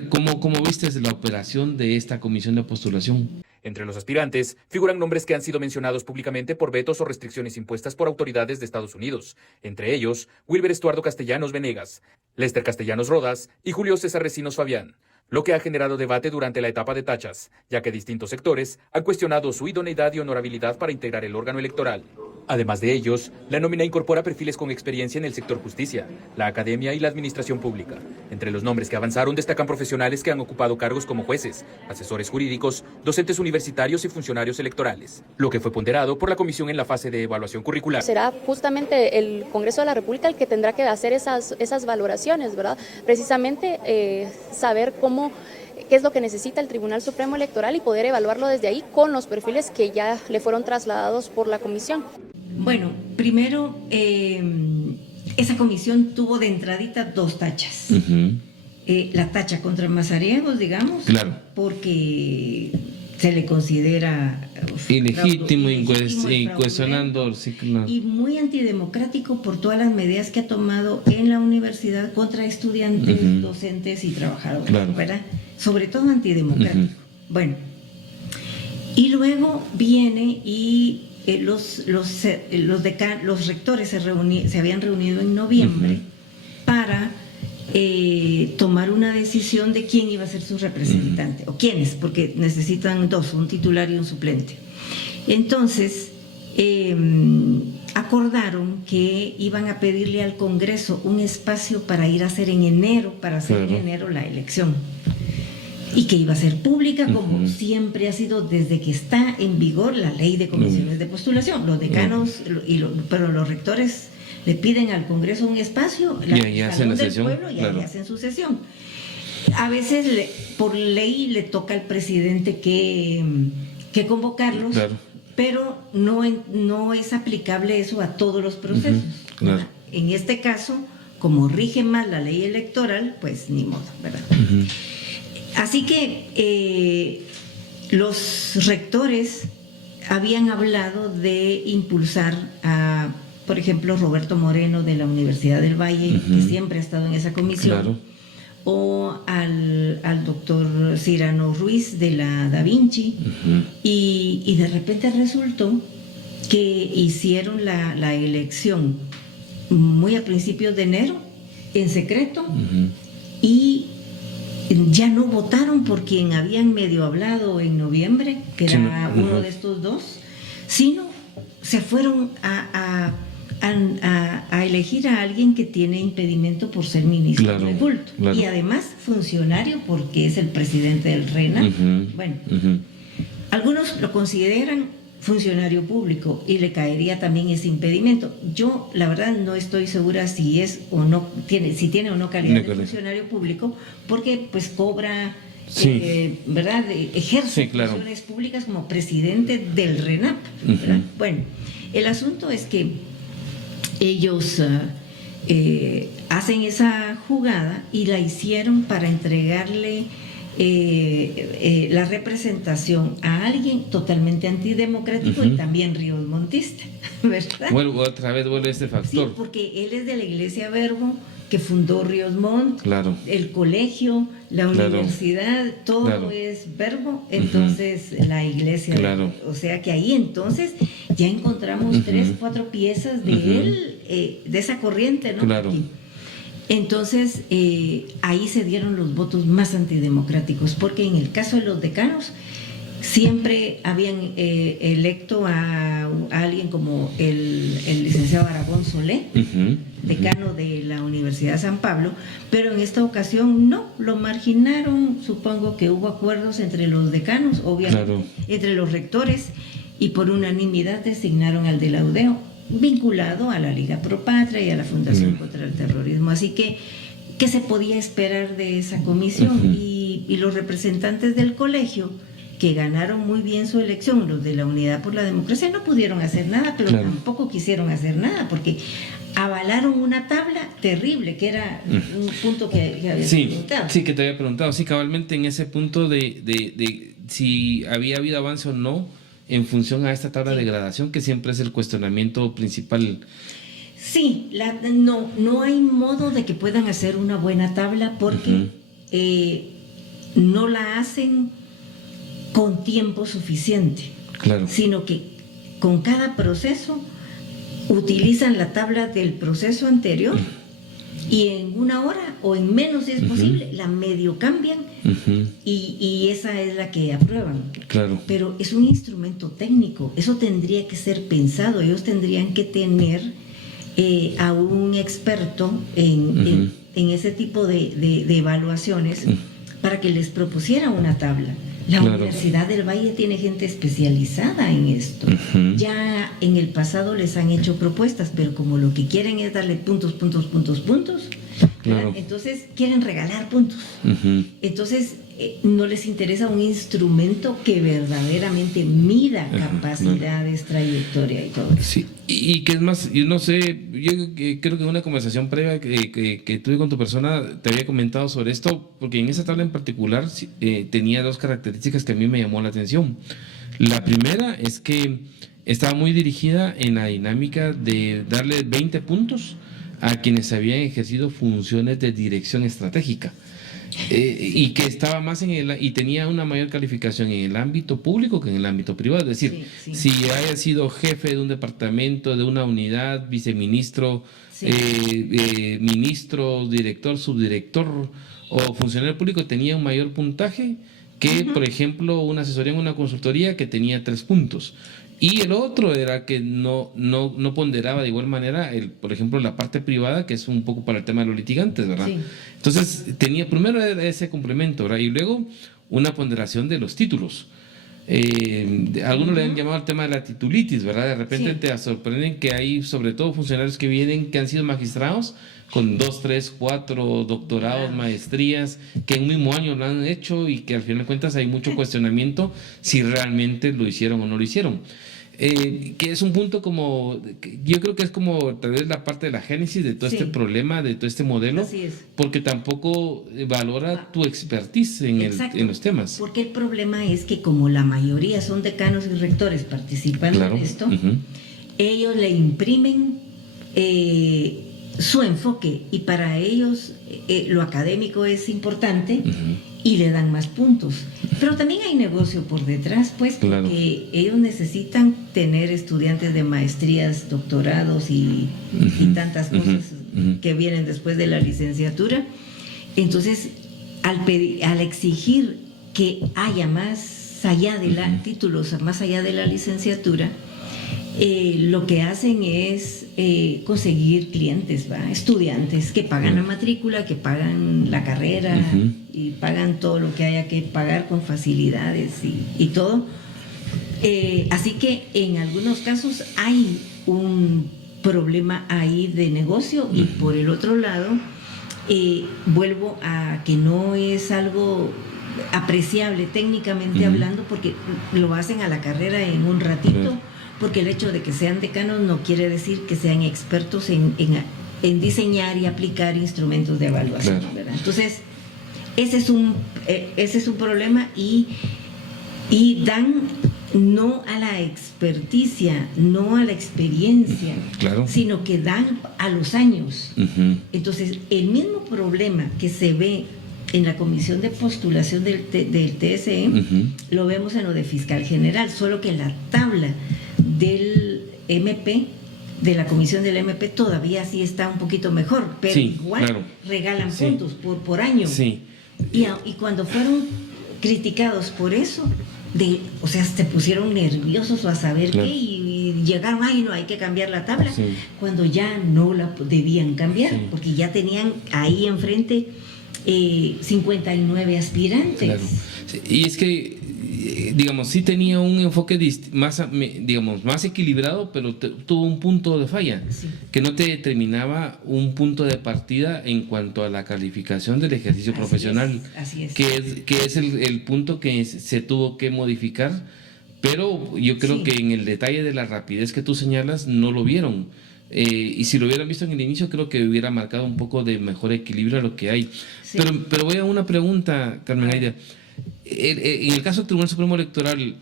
¿Cómo viste la operación de esta comisión de postulación? Entre los aspirantes figuran nombres que han sido mencionados públicamente por vetos o restricciones impuestas por autoridades de Estados Unidos, entre ellos Wilber Estuardo Castellanos Venegas, Lester Castellanos Rodas y Julio César Recinos Fabián, lo que ha generado debate durante la etapa de tachas, ya que distintos sectores han cuestionado su idoneidad y honorabilidad para integrar el órgano electoral. Además de ellos, la nómina incorpora perfiles con experiencia en el sector justicia, la academia y la administración pública. Entre los nombres que avanzaron destacan profesionales que han ocupado cargos como jueces, asesores jurídicos, docentes universitarios y funcionarios electorales, lo que fue ponderado por la comisión en la fase de evaluación curricular. Será justamente el Congreso de la República el que tendrá que hacer esas valoraciones, ¿verdad? Precisamente saber qué es lo que necesita el Tribunal Supremo Electoral y poder evaluarlo desde ahí con los perfiles que ya le fueron trasladados por la comisión. Bueno, primero, esa comisión tuvo de entradita 2 tachas. La tacha contra Mazariegos, digamos, porque se le considera ilegítimo, incuestionando el ciclo. Y muy antidemocrático por todas las medidas que ha tomado en la universidad contra estudiantes, docentes y trabajadores, ¿verdad? Sobre todo antidemocrático. Bueno, y luego viene y los rectores se habían reunido en noviembre para tomar una decisión de quién iba a ser su representante, o quiénes, porque necesitan 2, un titular y un suplente. Entonces, acordaron que iban a pedirle al Congreso un espacio para ir a hacer en enero, la elección. Y que iba a ser pública, como siempre ha sido desde que está en vigor la ley de comisiones de postulación. Los decanos, pero los rectores le piden al Congreso un espacio, y hacen la sesión, pueblo, y ahí hacen su sesión. A veces por ley le toca al presidente que convocarlos, pero no es aplicable eso a todos los procesos. Claro. En este caso, como rige más la ley electoral, pues ni modo, ¿verdad? Así que los rectores habían hablado de impulsar a, por ejemplo, Roberto Moreno de la Universidad del Valle, que siempre ha estado en esa comisión, Claro. o al doctor Cyrano Ruiz de la Da Vinci, y de repente resultó que hicieron la elección muy a principios de enero, en secreto, y ya no votaron por quien habían medio hablado en noviembre, que era Sí, no. uno de estos dos, sino se fueron a elegir a alguien que tiene impedimento por ser ministro Claro, de culto, claro. y además funcionario porque es el presidente del RENA. Bueno, algunos lo consideran funcionario público y le caería también ese impedimento. Yo, la verdad, no estoy segura si es o no si tiene o no calidad de funcionario público, porque pues cobra, Sí. ¿verdad? Ejerce Sí, claro. funciones públicas como presidente del RENAP, ¿verdad? Bueno, el asunto es que ellos hacen esa jugada y la hicieron para entregarle la representación a alguien totalmente antidemocrático y también riosmontista, ¿verdad? Vuelve este Sí, factor. porque él es de la Iglesia Verbo, que fundó Ríos Montt, Claro. el colegio, la Claro. universidad, todo Claro. es Verbo, entonces la Iglesia Claro. Verbo. O sea que ahí entonces ya encontramos 3, 4 piezas de él, de esa corriente, ¿no? Claro. Entonces, ahí se dieron los votos más antidemocráticos, porque en el caso de los decanos, siempre habían electo a alguien como el licenciado Aragón Solé, decano de la Universidad de San Pablo, pero en esta ocasión no, lo marginaron. Supongo que hubo acuerdos entre los decanos, obviamente, Claro. entre los rectores, y por unanimidad designaron al de la UDEO, vinculado a la Liga Pro Patria y a la Fundación contra el Terrorismo. Así que, ¿qué se podía esperar de esa comisión? Y los representantes del colegio, que ganaron muy bien su elección, los de la Unidad por la Democracia, no pudieron hacer nada, pero Claro. tampoco quisieron hacer nada, porque avalaron una tabla terrible, que era un punto que había preguntado. Sí, que te había preguntado. Sí, cabalmente en ese punto de si había habido avance o no en función a esta tabla de gradación, que siempre es el cuestionamiento principal. Sí, no hay modo de que puedan hacer una buena tabla, porque no la hacen con tiempo suficiente, Claro. sino que con cada proceso utilizan la tabla del proceso anterior y en una hora o en menos, si es posible, la medio cambian y esa es la que aprueban. Claro. Pero es un instrumento técnico, eso tendría que ser pensado, ellos tendrían que tener a un experto en ese tipo de evaluaciones para que les propusiera una tabla. La Claro. Universidad del Valle tiene gente especializada en esto. Ya en el pasado les han hecho propuestas, pero como lo que quieren es darle puntos, Claro. entonces quieren regalar puntos. Entonces no les interesa un instrumento que verdaderamente mida capacidades, trayectoria y todo eso. Sí, y que es más, yo no sé, yo creo que en una conversación previa que tuve con tu persona te había comentado sobre esto, porque en esa tabla en particular tenía 2 características que a mí me llamó la atención. La primera es que estaba muy dirigida en la dinámica de darle 20 puntos a quienes habían ejercido funciones de dirección estratégica. Y que estaba más y tenía una mayor calificación en el ámbito público que en el ámbito privado. Es decir, si haya sido jefe de un departamento, de una unidad, viceministro, ministro, director, subdirector o funcionario público, tenía un mayor puntaje que, por ejemplo, una asesoría en una consultoría que tenía 3 puntos. Y el otro era que no ponderaba de igual manera, por ejemplo, la parte privada, que es un poco para el tema de los litigantes, ¿verdad? Sí. Entonces, tenía primero ese complemento, ¿verdad? Y luego una ponderación de los títulos. Algunos le han llamado el tema de la titulitis, ¿verdad? De repente te sorprenden que hay, sobre todo, funcionarios que han sido magistrados con 2, 3, 4 doctorados, maestrías, que en un mismo año lo han hecho y que al final de cuentas hay mucho cuestionamiento si realmente lo hicieron o no lo hicieron. Que es un punto como, yo creo que es como tal vez la parte de la génesis de todo Sí. este problema, de todo este modelo, Así es. porque tampoco valora tu expertise en Exacto. los temas. Porque el problema es que como la mayoría son decanos y rectores participando Claro. en esto, Ujú. ellos le imprimen su enfoque y para ellos lo académico es importante y le dan más puntos. Pero también hay negocio por detrás, pues, Claro. porque ellos necesitan tener estudiantes de maestrías, doctorados y tantas cosas que vienen después de la licenciatura. Entonces, al exigir que haya más allá de títulos, más allá de la licenciatura, lo que hacen es conseguir clientes, estudiantes que pagan la matrícula, que pagan la carrera y pagan todo lo que haya que pagar con facilidades y todo. Así que en algunos casos hay un problema ahí de negocio y por el otro lado, vuelvo a que no es algo apreciable técnicamente hablando porque lo hacen a la carrera en un ratito. Porque el hecho de que sean decanos no quiere decir que sean expertos en diseñar y aplicar instrumentos de evaluación, Claro. ¿verdad? Entonces, ese es un problema y dan no a la experticia, no a la experiencia, Claro. sino que dan a los años. Entonces, el mismo problema que se ve en la comisión de postulación del TSE, lo vemos en lo de fiscal general, solo que la tabla del MP, de la comisión del MP, todavía sí está un poquito mejor, pero Sí, igual claro. regalan Sí. puntos por año. Sí. Y cuando fueron criticados por eso, o sea, se pusieron nerviosos o a saber Claro. qué y llegaron, ay, no, hay que cambiar la tabla, Sí. cuando ya no la debían cambiar, Sí. porque ya tenían ahí enfrente 59 aspirantes. Claro. Sí, y es que, digamos, sí tenía un enfoque más equilibrado, pero tuvo un punto de falla, Sí. que no te determinaba un punto de partida en cuanto a la calificación del ejercicio profesional, así es. que es el punto que se tuvo que modificar, pero yo creo Sí. que en el detalle de la rapidez que tú señalas no lo vieron. Y si lo hubieran visto en el inicio, creo que hubiera marcado un poco de mejor equilibrio a lo que hay. Sí. Pero voy a una pregunta, Carmen Aida. En el caso del Tribunal Supremo Electoral,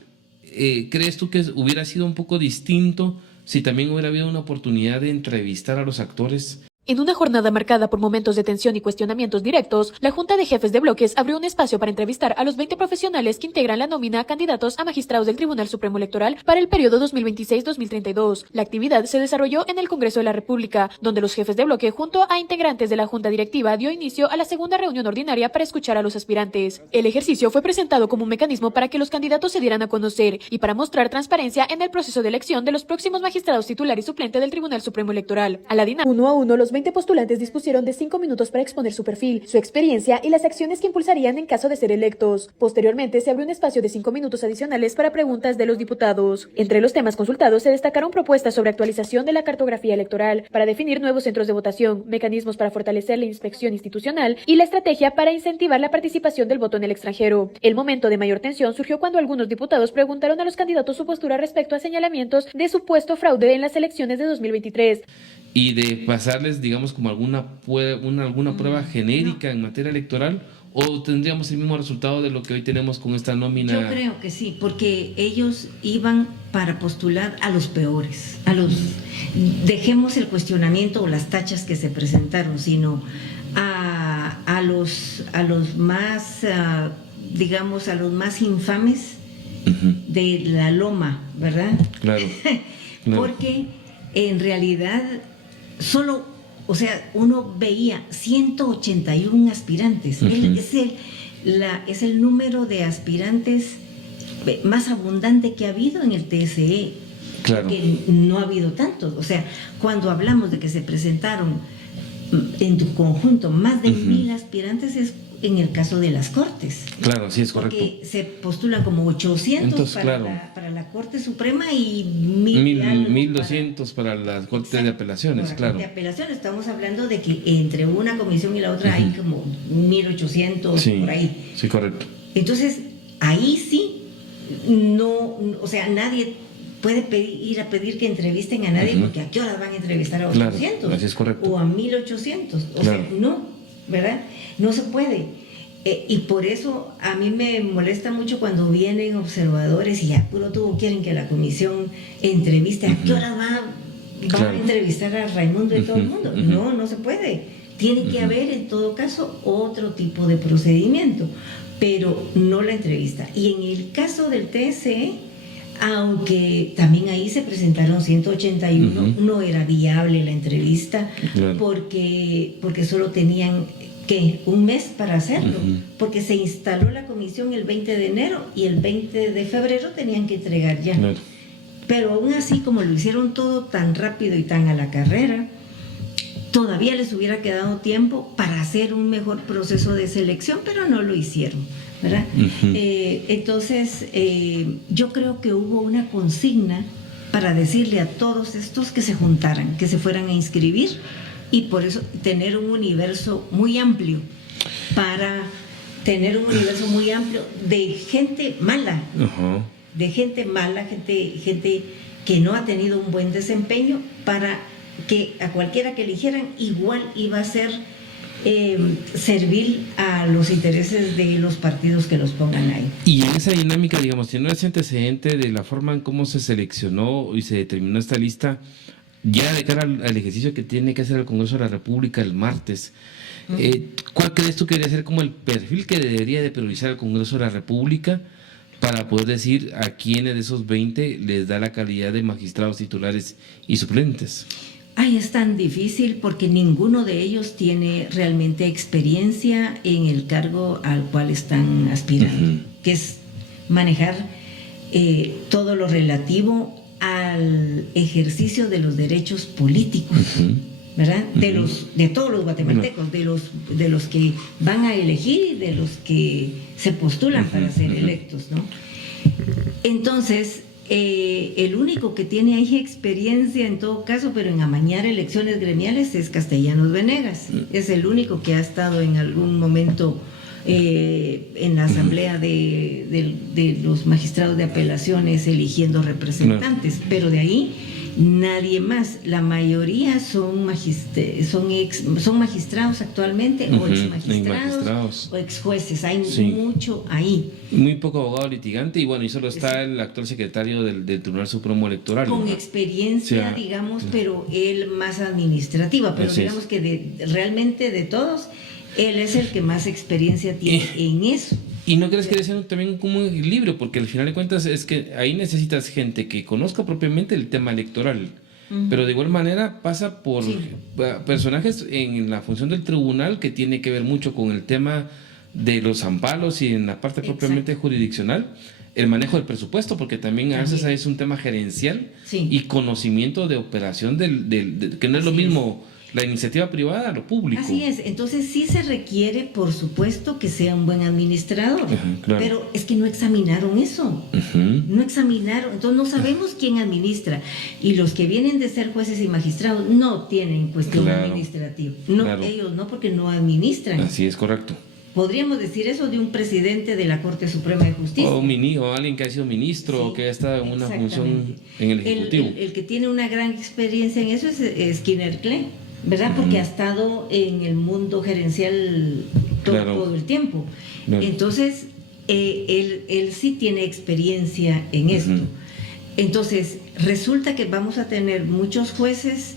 ¿crees tú que hubiera sido un poco distinto si también hubiera habido una oportunidad de entrevistar a los actores? En una jornada marcada por momentos de tensión y cuestionamientos directos, la Junta de Jefes de Bloques abrió un espacio para entrevistar a los 20 profesionales que integran la nómina a candidatos a magistrados del Tribunal Supremo Electoral para el periodo 2026-2032. La actividad se desarrolló en el Congreso de la República, donde los jefes de bloque junto a integrantes de la Junta Directiva dio inicio a la segunda reunión ordinaria para escuchar a los aspirantes. El ejercicio fue presentado como un mecanismo para que los candidatos se dieran a conocer y para mostrar transparencia en el proceso de elección de los próximos magistrados titular y suplente del Tribunal Supremo Electoral. A la dinámica, uno a uno, los 20 postulantes dispusieron de 5 minutos para exponer su perfil, su experiencia y las acciones que impulsarían en caso de ser electos. Posteriormente, se abrió un espacio de 5 minutos adicionales para preguntas de los diputados. Entre los temas consultados se destacaron propuestas sobre actualización de la cartografía electoral, para definir nuevos centros de votación, mecanismos para fortalecer la inspección institucional y la estrategia para incentivar la participación del voto en el extranjero. El momento de mayor tensión surgió cuando algunos diputados preguntaron a los candidatos su postura respecto a señalamientos de supuesto fraude en las elecciones de 2023. Y de pasarles, digamos, como alguna prueba genérica en materia electoral, o tendríamos el mismo resultado de lo que hoy tenemos con esta nómina. Yo creo que sí, porque ellos iban para postular a los peores, dejemos el cuestionamiento o las tachas que se presentaron, sino a los más, digamos, a los más infames de la loma, ¿verdad? Claro. Porque en realidad solo, o sea, uno veía 181 aspirantes. Es el número de aspirantes más abundante que ha habido en el TSE. Claro. Que no ha habido tantos. O sea, cuando hablamos de que se presentaron en tu conjunto más de 1,000 aspirantes, es en el caso de las Cortes. Claro, sí, es correcto. Porque se postulan como 800 para la Corte Suprema y 1,200 para las Cortes de Apelaciones, claro. De apelaciones, estamos hablando de que entre una comisión y la otra hay como 1,800 por ahí. Sí, correcto. Entonces, ahí sí, no, o sea, nadie puede ir a pedir que entrevisten a nadie, porque ¿a qué horas van a entrevistar a 800? Claro, así es correcto. O a 1800. O Claro. sea, no, ¿verdad? No se puede. Y por eso a mí me molesta mucho cuando vienen observadores y ya puro tubo quieren que la comisión entreviste. ¿A qué horas va Claro. a entrevistar a Raimundo y todo el mundo? No, no se puede. Tiene que haber en todo caso otro tipo de procedimiento, pero no la entrevista. Y en el caso del TSE, aunque también ahí se presentaron 181, no era viable la entrevista, Claro. porque solo tenían un mes para hacerlo, porque se instaló la comisión el 20 de enero y el 20 de febrero tenían que entregar ya. Claro. Pero aún así, como lo hicieron todo tan rápido y tan a la carrera, todavía les hubiera quedado tiempo para hacer un mejor proceso de selección, pero no lo hicieron, ¿verdad? Entonces, yo creo que hubo una consigna para decirle a todos estos que se juntaran, que se fueran a inscribir, y por eso tener un universo muy amplio, para tener un universo muy amplio de gente mala, Ajá. de gente mala, gente que no ha tenido un buen desempeño, para que a cualquiera que eligieran igual iba a ser servir a los intereses de los partidos que los pongan ahí. Y en esa dinámica, digamos, teniendo ese antecedente de la forma en cómo se seleccionó y se determinó esta lista, ya de cara al ejercicio que tiene que hacer el Congreso de la República el martes, ¿cuál crees tú que debería ser como el perfil que debería de priorizar el Congreso de la República para poder decir a quiénes de esos 20 les da la calidad de magistrados titulares y suplentes? Ay, es tan difícil porque ninguno de ellos tiene realmente experiencia en el cargo al cual están aspirando, que es manejar todo lo relativo al ejercicio de los derechos políticos, ¿verdad? De todos los guatemaltecos, de los que van a elegir y de los que se postulan para ser electos, ¿no? Entonces, el único que tiene ahí experiencia en todo caso, pero en amañar elecciones gremiales, es Castellanos Venegas. Es el único que ha estado en algún momento en la asamblea de los magistrados de apelaciones eligiendo representantes, pero de ahí nadie más. La mayoría son magistrados actualmente, o ex magistrados o ex jueces. Hay mucho ahí. Muy poco abogado litigante, y bueno, y solo está el actual secretario del Tribunal Supremo Electoral. Con ¿no? experiencia, digamos, pero él más administrativa, pero Así digamos que realmente de todos, él es el que más experiencia tiene en eso. ¿Y no crees que debe ser también como un equilibrio? Porque al final de cuentas es que ahí necesitas gente que conozca propiamente el tema electoral, pero de igual manera pasa por personajes en la función del tribunal que tiene que ver mucho con el tema de los amparos y en la parte propiamente jurisdiccional, el manejo del presupuesto, porque también a veces es un tema gerencial y conocimiento de operación que no es lo mismo la iniciativa privada a lo público. Así es, entonces sí se requiere, por supuesto, que sea un buen administrador, claro. pero es que no examinaron eso, no examinaron, entonces no sabemos quién administra, y los que vienen de ser jueces y magistrados no tienen cuestión administrativa, ellos no, porque no administran. Así es, correcto. Podríamos decir eso de un presidente de la Corte Suprema de Justicia. O alguien que ha sido ministro o que ha estado en una función en el Ejecutivo. El que tiene una gran experiencia en eso es Skinner Klein, ¿verdad? Porque ha estado en el mundo gerencial todo el tiempo. Entonces, él sí tiene experiencia en esto. Entonces, resulta que vamos a tener muchos jueces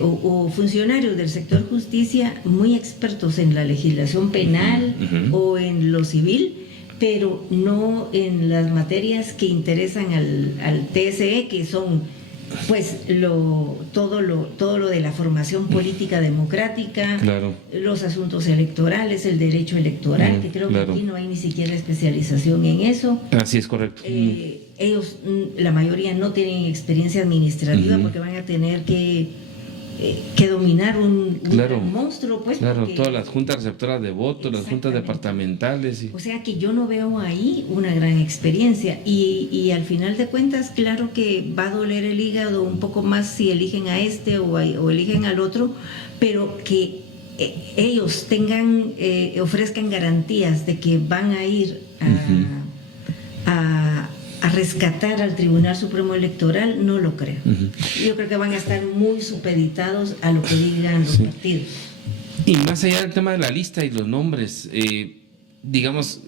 o funcionarios del sector justicia muy expertos en la legislación penal o en lo civil, pero no en las materias que interesan al TSE, que son pues todo lo de la formación política democrática, los asuntos electorales, el derecho electoral, que creo que aquí no hay ni siquiera especialización en eso. Así es, correcto. Ellos, la mayoría, no tienen experiencia administrativa porque van a tener que dominar un monstruo, pues. Porque, todas las juntas receptoras de votos, las juntas departamentales. O sea que yo no veo ahí una gran experiencia. Y al final de cuentas, claro que va a doler el hígado un poco más si eligen a este o eligen al otro, pero que ellos ofrezcan garantías de que van a ir a rescatar al Tribunal Supremo Electoral, no lo creo. Yo creo que van a estar muy supeditados a lo que digan los partidos. Y más allá del tema de la lista y los nombres, digamos,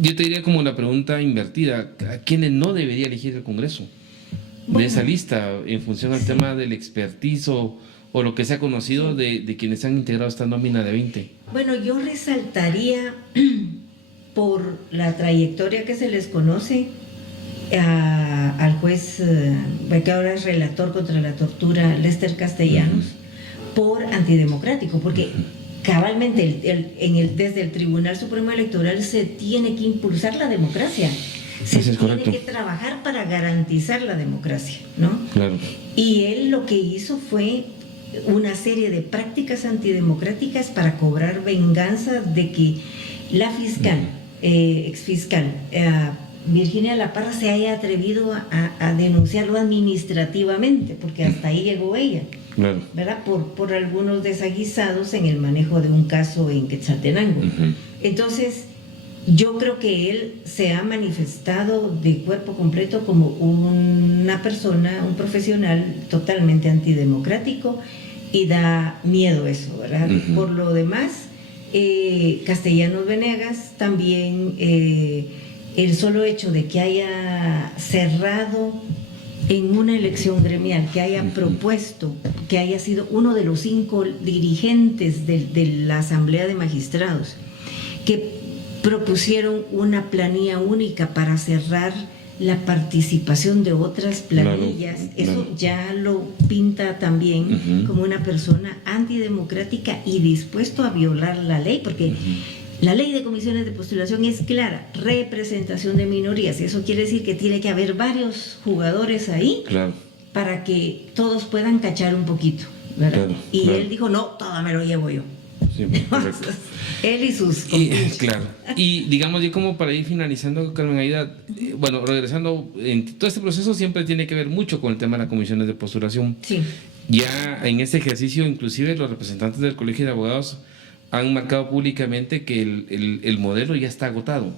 yo te diría como la pregunta invertida: ¿a quiénes no debería elegir el Congreso de esa lista en función al tema del expertise o lo que se ha conocido de quienes han integrado esta nómina de 20? Bueno, yo resaltaría por la trayectoria que se les conoce al juez que ahora es relator contra la tortura, Lester Castellanos, por antidemocrático, porque cabalmente desde el Tribunal Supremo Electoral se tiene que impulsar la democracia, se tiene que trabajar para garantizar la democracia, ¿no? Claro. Y él lo que hizo fue una serie de prácticas antidemocráticas para cobrar venganza de que la fiscal, exfiscal Virginia La Parra, se haya atrevido a denunciarlo administrativamente, porque hasta ahí llegó ella, claro, ¿verdad? Por algunos desaguisados en el manejo de un caso en Quetzaltenango. Entonces, yo creo que él se ha manifestado de cuerpo completo como una persona, un profesional totalmente antidemocrático, y da miedo eso, ¿verdad? Por lo demás, Castellanos Venegas también, el solo hecho de que haya cerrado en una elección gremial, que haya propuesto, que haya sido uno de los 5 dirigentes de la Asamblea de Magistrados, que propusieron una planilla única para cerrar la participación de otras planillas, eso ya lo pinta también como una persona antidemocrática y dispuesto a violar la ley, porque la ley de comisiones de postulación es clara: representación de minorías. Eso quiere decir que tiene que haber varios jugadores ahí, para que todos puedan cachar un poquito, ¿verdad? Él dijo: no, todo me lo llevo yo. Sí, él y sus claro. Y digamos, yo como para ir finalizando, Carmen Aida, bueno, regresando, en todo este proceso siempre tiene que ver mucho con el tema de las comisiones de postulación. Sí. Ya en este ejercicio, inclusive los representantes del Colegio de Abogados han marcado públicamente que el modelo ya está agotado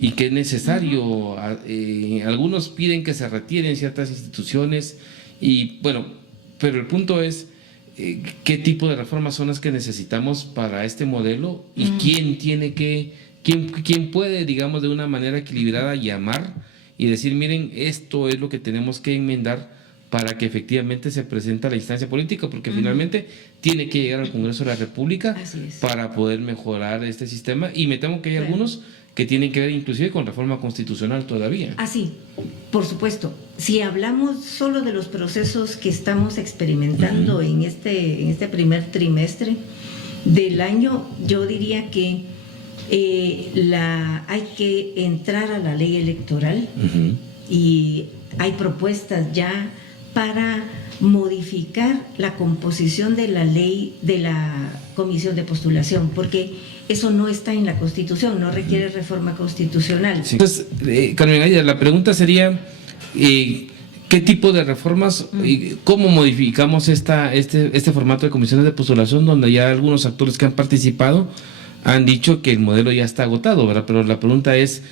y que es necesario, algunos piden que se retiren ciertas instituciones, y bueno, pero el punto es qué tipo de reformas son las que necesitamos para este modelo, y quién puede, digamos, de una manera equilibrada llamar y decir: miren, esto es lo que tenemos que enmendar para que efectivamente se presente a la instancia política, porque finalmente tiene que llegar al Congreso de la República para poder mejorar este sistema, y me temo que hay algunos que tienen que ver inclusive con reforma constitucional todavía. Sí, por supuesto. Si hablamos solo de los procesos que estamos experimentando en este primer trimestre del año, yo diría que hay que entrar a la ley electoral, y hay propuestas ya para modificar la composición de la ley de la comisión de postulación, porque eso no está en la Constitución, no requiere reforma constitucional. Sí. Entonces, Carmen Aida, la pregunta sería: ¿qué tipo de reformas, cómo modificamos este formato de comisiones de postulación, donde ya algunos actores que han participado han dicho que el modelo ya está agotado, ¿verdad? Pero la pregunta es: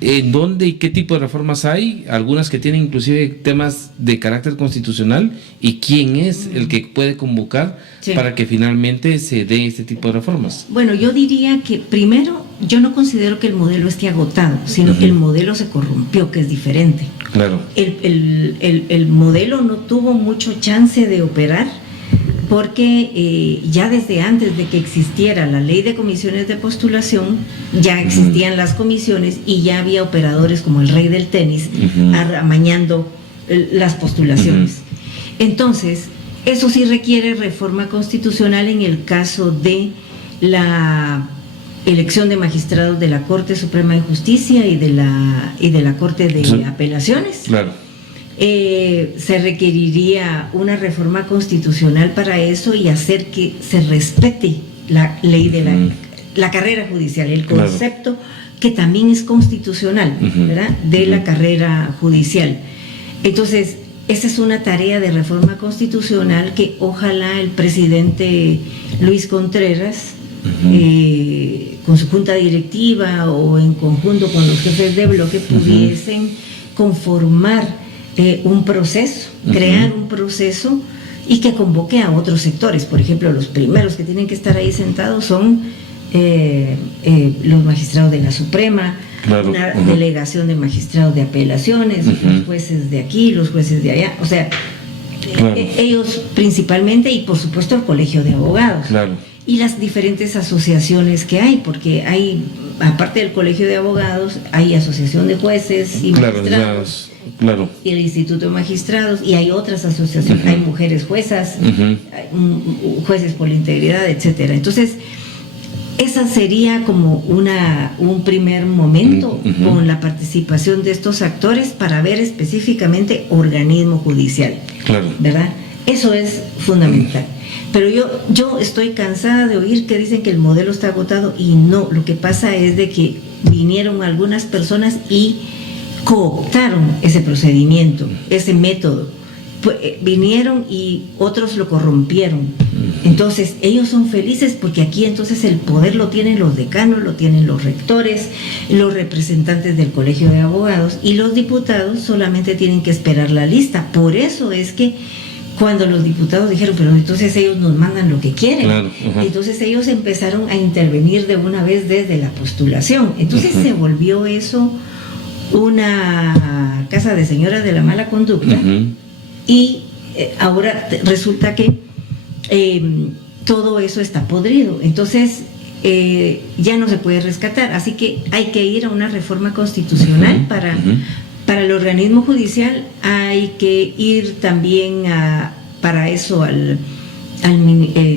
¿en dónde y qué tipo de reformas hay? Algunas que tienen inclusive temas de carácter constitucional, y quién es el que puede convocar para que finalmente se dé este tipo de reformas. Bueno, yo diría que primero, yo no considero que el modelo esté agotado, sino que el modelo se corrompió, que es diferente. Claro. El modelo no tuvo mucho chance de operar, porque ya desde antes de que existiera la ley de comisiones de postulación, ya existían las comisiones y ya había operadores como el rey del tenis amañando las postulaciones. Entonces, eso sí requiere reforma constitucional en el caso de la elección de magistrados de la Corte Suprema de Justicia y de la Corte de Apelaciones. Claro. Se requeriría una reforma constitucional para eso, y hacer que se respete la ley de la carrera judicial, el concepto que también es constitucional, ¿verdad?, de la carrera judicial. Entonces, esa es una tarea de reforma constitucional que ojalá el presidente Luis Contreras, con su junta directiva o en conjunto con los jefes de bloque, pudiesen conformar un proceso, crear un proceso y que convoque a otros sectores. Por ejemplo, los primeros que tienen que estar ahí sentados son los magistrados de la Suprema, Claro, una ajá. delegación de magistrados de apelaciones, los jueces de aquí, los jueces de allá, o sea, Claro. ellos principalmente, y por supuesto el colegio de abogados. Claro. Y las diferentes asociaciones que hay, porque hay, aparte del colegio de abogados, hay asociación de jueces y Claro, magistrados, claro. y el instituto de magistrados, y hay otras asociaciones, hay mujeres juezas, hay, jueces por la integridad, etcétera. Entonces, esa sería como un primer momento con la participación de estos actores para ver específicamente organismo judicial, Claro. ¿verdad? Eso es fundamental. Pero yo estoy cansada de oír que dicen que el modelo está agotado, y no, lo que pasa es de que vinieron algunas personas y cooptaron ese procedimiento, ese método. Vinieron y otros lo corrompieron. Entonces ellos son felices porque aquí entonces el poder lo tienen los decanos, lo tienen los rectores, los representantes del colegio de abogados, y los diputados solamente tienen que esperar la lista. Por eso es que cuando los diputados dijeron, pero entonces ellos nos mandan lo que quieren, Claro, ajá. entonces ellos empezaron a intervenir de una vez desde la postulación. Entonces se volvió eso una casa de señoras de la mala conducta. Y ahora resulta que todo eso está podrido. Entonces ya no se puede rescatar. Así que hay que ir a una reforma constitucional para el organismo judicial. Hay que ir también para eso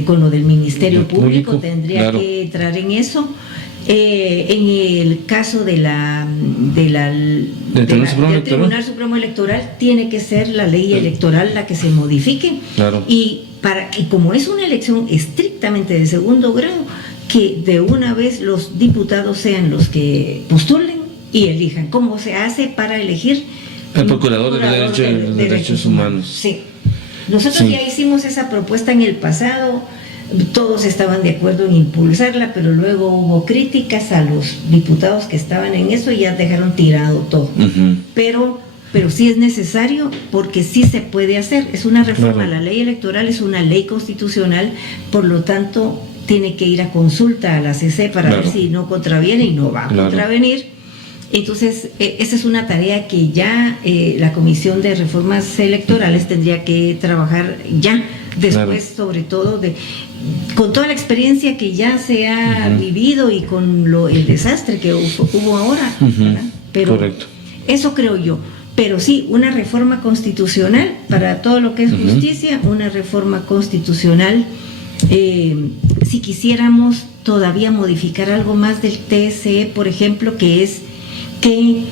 con lo del Ministerio Público. Tendría claro. que entrar en eso. En el caso del Tribunal Supremo Electoral, tiene que ser la ley electoral la que se modifique. Claro. Y como es una elección estrictamente de segundo grado, que de una vez los diputados sean los que postulen y elijan. ¿Cómo se hace para elegir El procurador de los derechos humanos? Sí. Nosotros Sí. ya hicimos esa propuesta en el pasado. Todos estaban de acuerdo en impulsarla, pero luego hubo críticas a los diputados que estaban en eso y ya dejaron tirado todo. Pero sí es necesario, porque sí se puede hacer. Es una reforma. Claro. La ley electoral es una ley constitucional, por lo tanto tiene que ir a consulta a la CC para Claro. ver si no contraviene, y no va a contravenir. Entonces, esa es una tarea que ya la Comisión de Reformas Electorales tendría que trabajar ya, después, sobre todo con toda la experiencia que ya se ha vivido y con el desastre que hubo ahora, ¿verdad? Pero correcto. eso creo yo. Pero sí, una reforma constitucional para todo lo que es justicia, una reforma constitucional. Si quisiéramos todavía modificar algo más del TSE, por ejemplo, que es que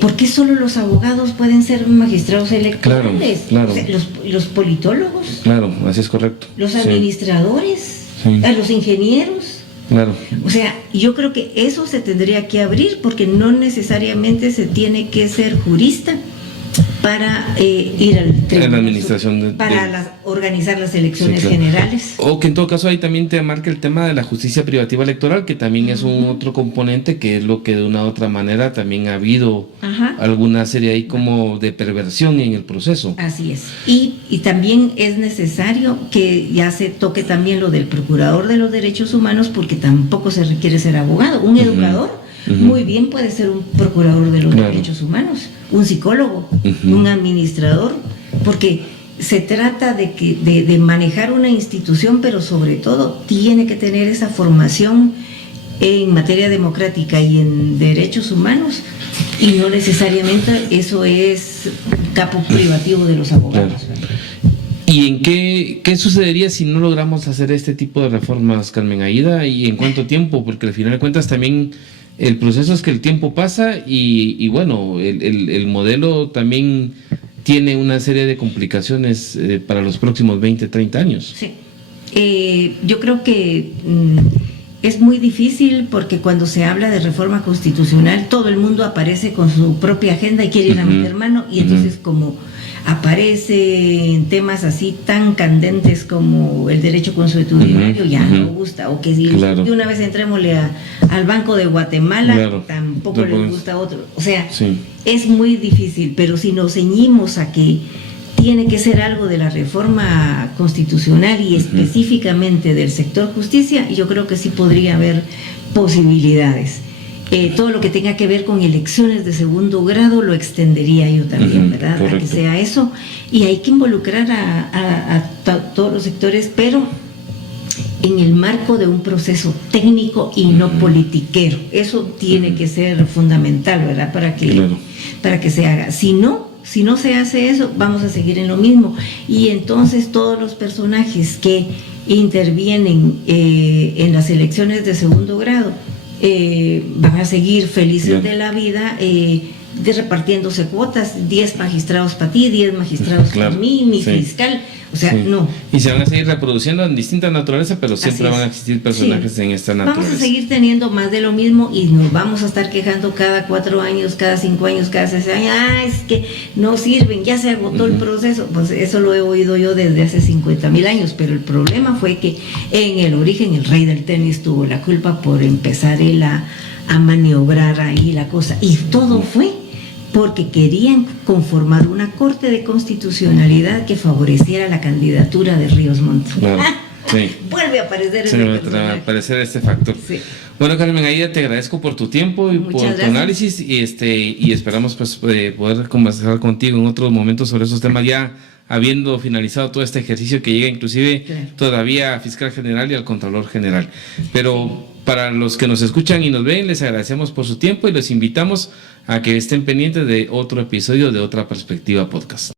¿por qué solo los abogados pueden ser magistrados electorales? Claro. O sea, los politólogos, Claro, así es correcto. los Sí. administradores, Sí. los ingenieros. Claro. O sea, yo creo que eso se tendría que abrir, porque no necesariamente se tiene que ser jurista para ir al tribunal, En la administración para organizar las elecciones Sí, claro. generales. O que en todo caso ahí también te marca el tema de la justicia privativa electoral, que también es un otro componente, que es lo que de una u otra manera también ha habido alguna serie ahí como de perversión en el proceso. Así es. Y también es necesario que ya se toque también lo del procurador de los derechos humanos, porque tampoco se requiere ser abogado. Un educador muy bien puede ser un procurador de los derechos humanos, un psicólogo, un administrador, porque se trata de manejar una institución, pero sobre todo tiene que tener esa formación en materia democrática y en derechos humanos, y no necesariamente eso es capo privativo de los abogados. ¿Y en qué sucedería si no logramos hacer este tipo de reformas, Carmen Aída? ¿Y en cuánto tiempo? Porque al final de cuentas también el proceso es que el tiempo pasa y bueno, el modelo también tiene una serie de complicaciones para los próximos 20, 30 años. Sí. Yo creo que es muy difícil, porque cuando se habla de reforma constitucional, todo el mundo aparece con su propia agenda y quiere ir a meter mano, y entonces como aparece en temas así tan candentes como el derecho consuetudinario, ya no gusta, o que si de una vez entrémosle al Banco de Guatemala, tampoco les gusta otro. O sea, es muy difícil, pero si nos ceñimos a que tiene que ser algo de la reforma constitucional y específicamente del sector justicia, yo creo que sí podría haber posibilidades. Todo lo que tenga que ver con elecciones de segundo grado lo extendería yo también, ¿verdad? Correcto. A que sea eso. Y hay que involucrar a todos los sectores, pero en el marco de un proceso técnico y no politiquero. Eso tiene que ser fundamental, ¿verdad? Para que se haga. Si no se hace eso, vamos a seguir en lo mismo. Y entonces todos los personajes que intervienen en las elecciones de segundo grado van a seguir felices de la vida, repartiéndose cuotas, 10 magistrados para ti, 10 magistrados para mí, mi fiscal, o sea, no. Y se van a seguir reproduciendo en distinta naturaleza, pero siempre Así van a es. existir personajes en esta naturaleza. Vamos a seguir teniendo más de lo mismo y nos vamos a estar quejando cada 4 años, cada 5 años, cada 6 años. Es que no sirven, ya se agotó el proceso. Pues eso lo he oído yo desde hace 50,000 años, pero el problema fue que en el origen el rey del tenis tuvo la culpa por empezar él a maniobrar ahí la cosa. Y todo fue porque querían conformar una corte de constitucionalidad que favoreciera la candidatura de Ríos Montt. Claro, sí. Vuelve a aparecer ese Vuelve a personaje. aparecer este factor. Sí. Bueno, Carmen, ahí te agradezco por tu tiempo y Muchas por tu gracias. análisis y esperamos pues poder conversar contigo en otros momentos sobre esos temas, ya habiendo finalizado todo este ejercicio que llega inclusive todavía a Fiscal General y al Contralor General. Pero para los que nos escuchan y nos ven, les agradecemos por su tiempo y los invitamos a que estén pendientes de otro episodio de Otra Perspectiva Podcast.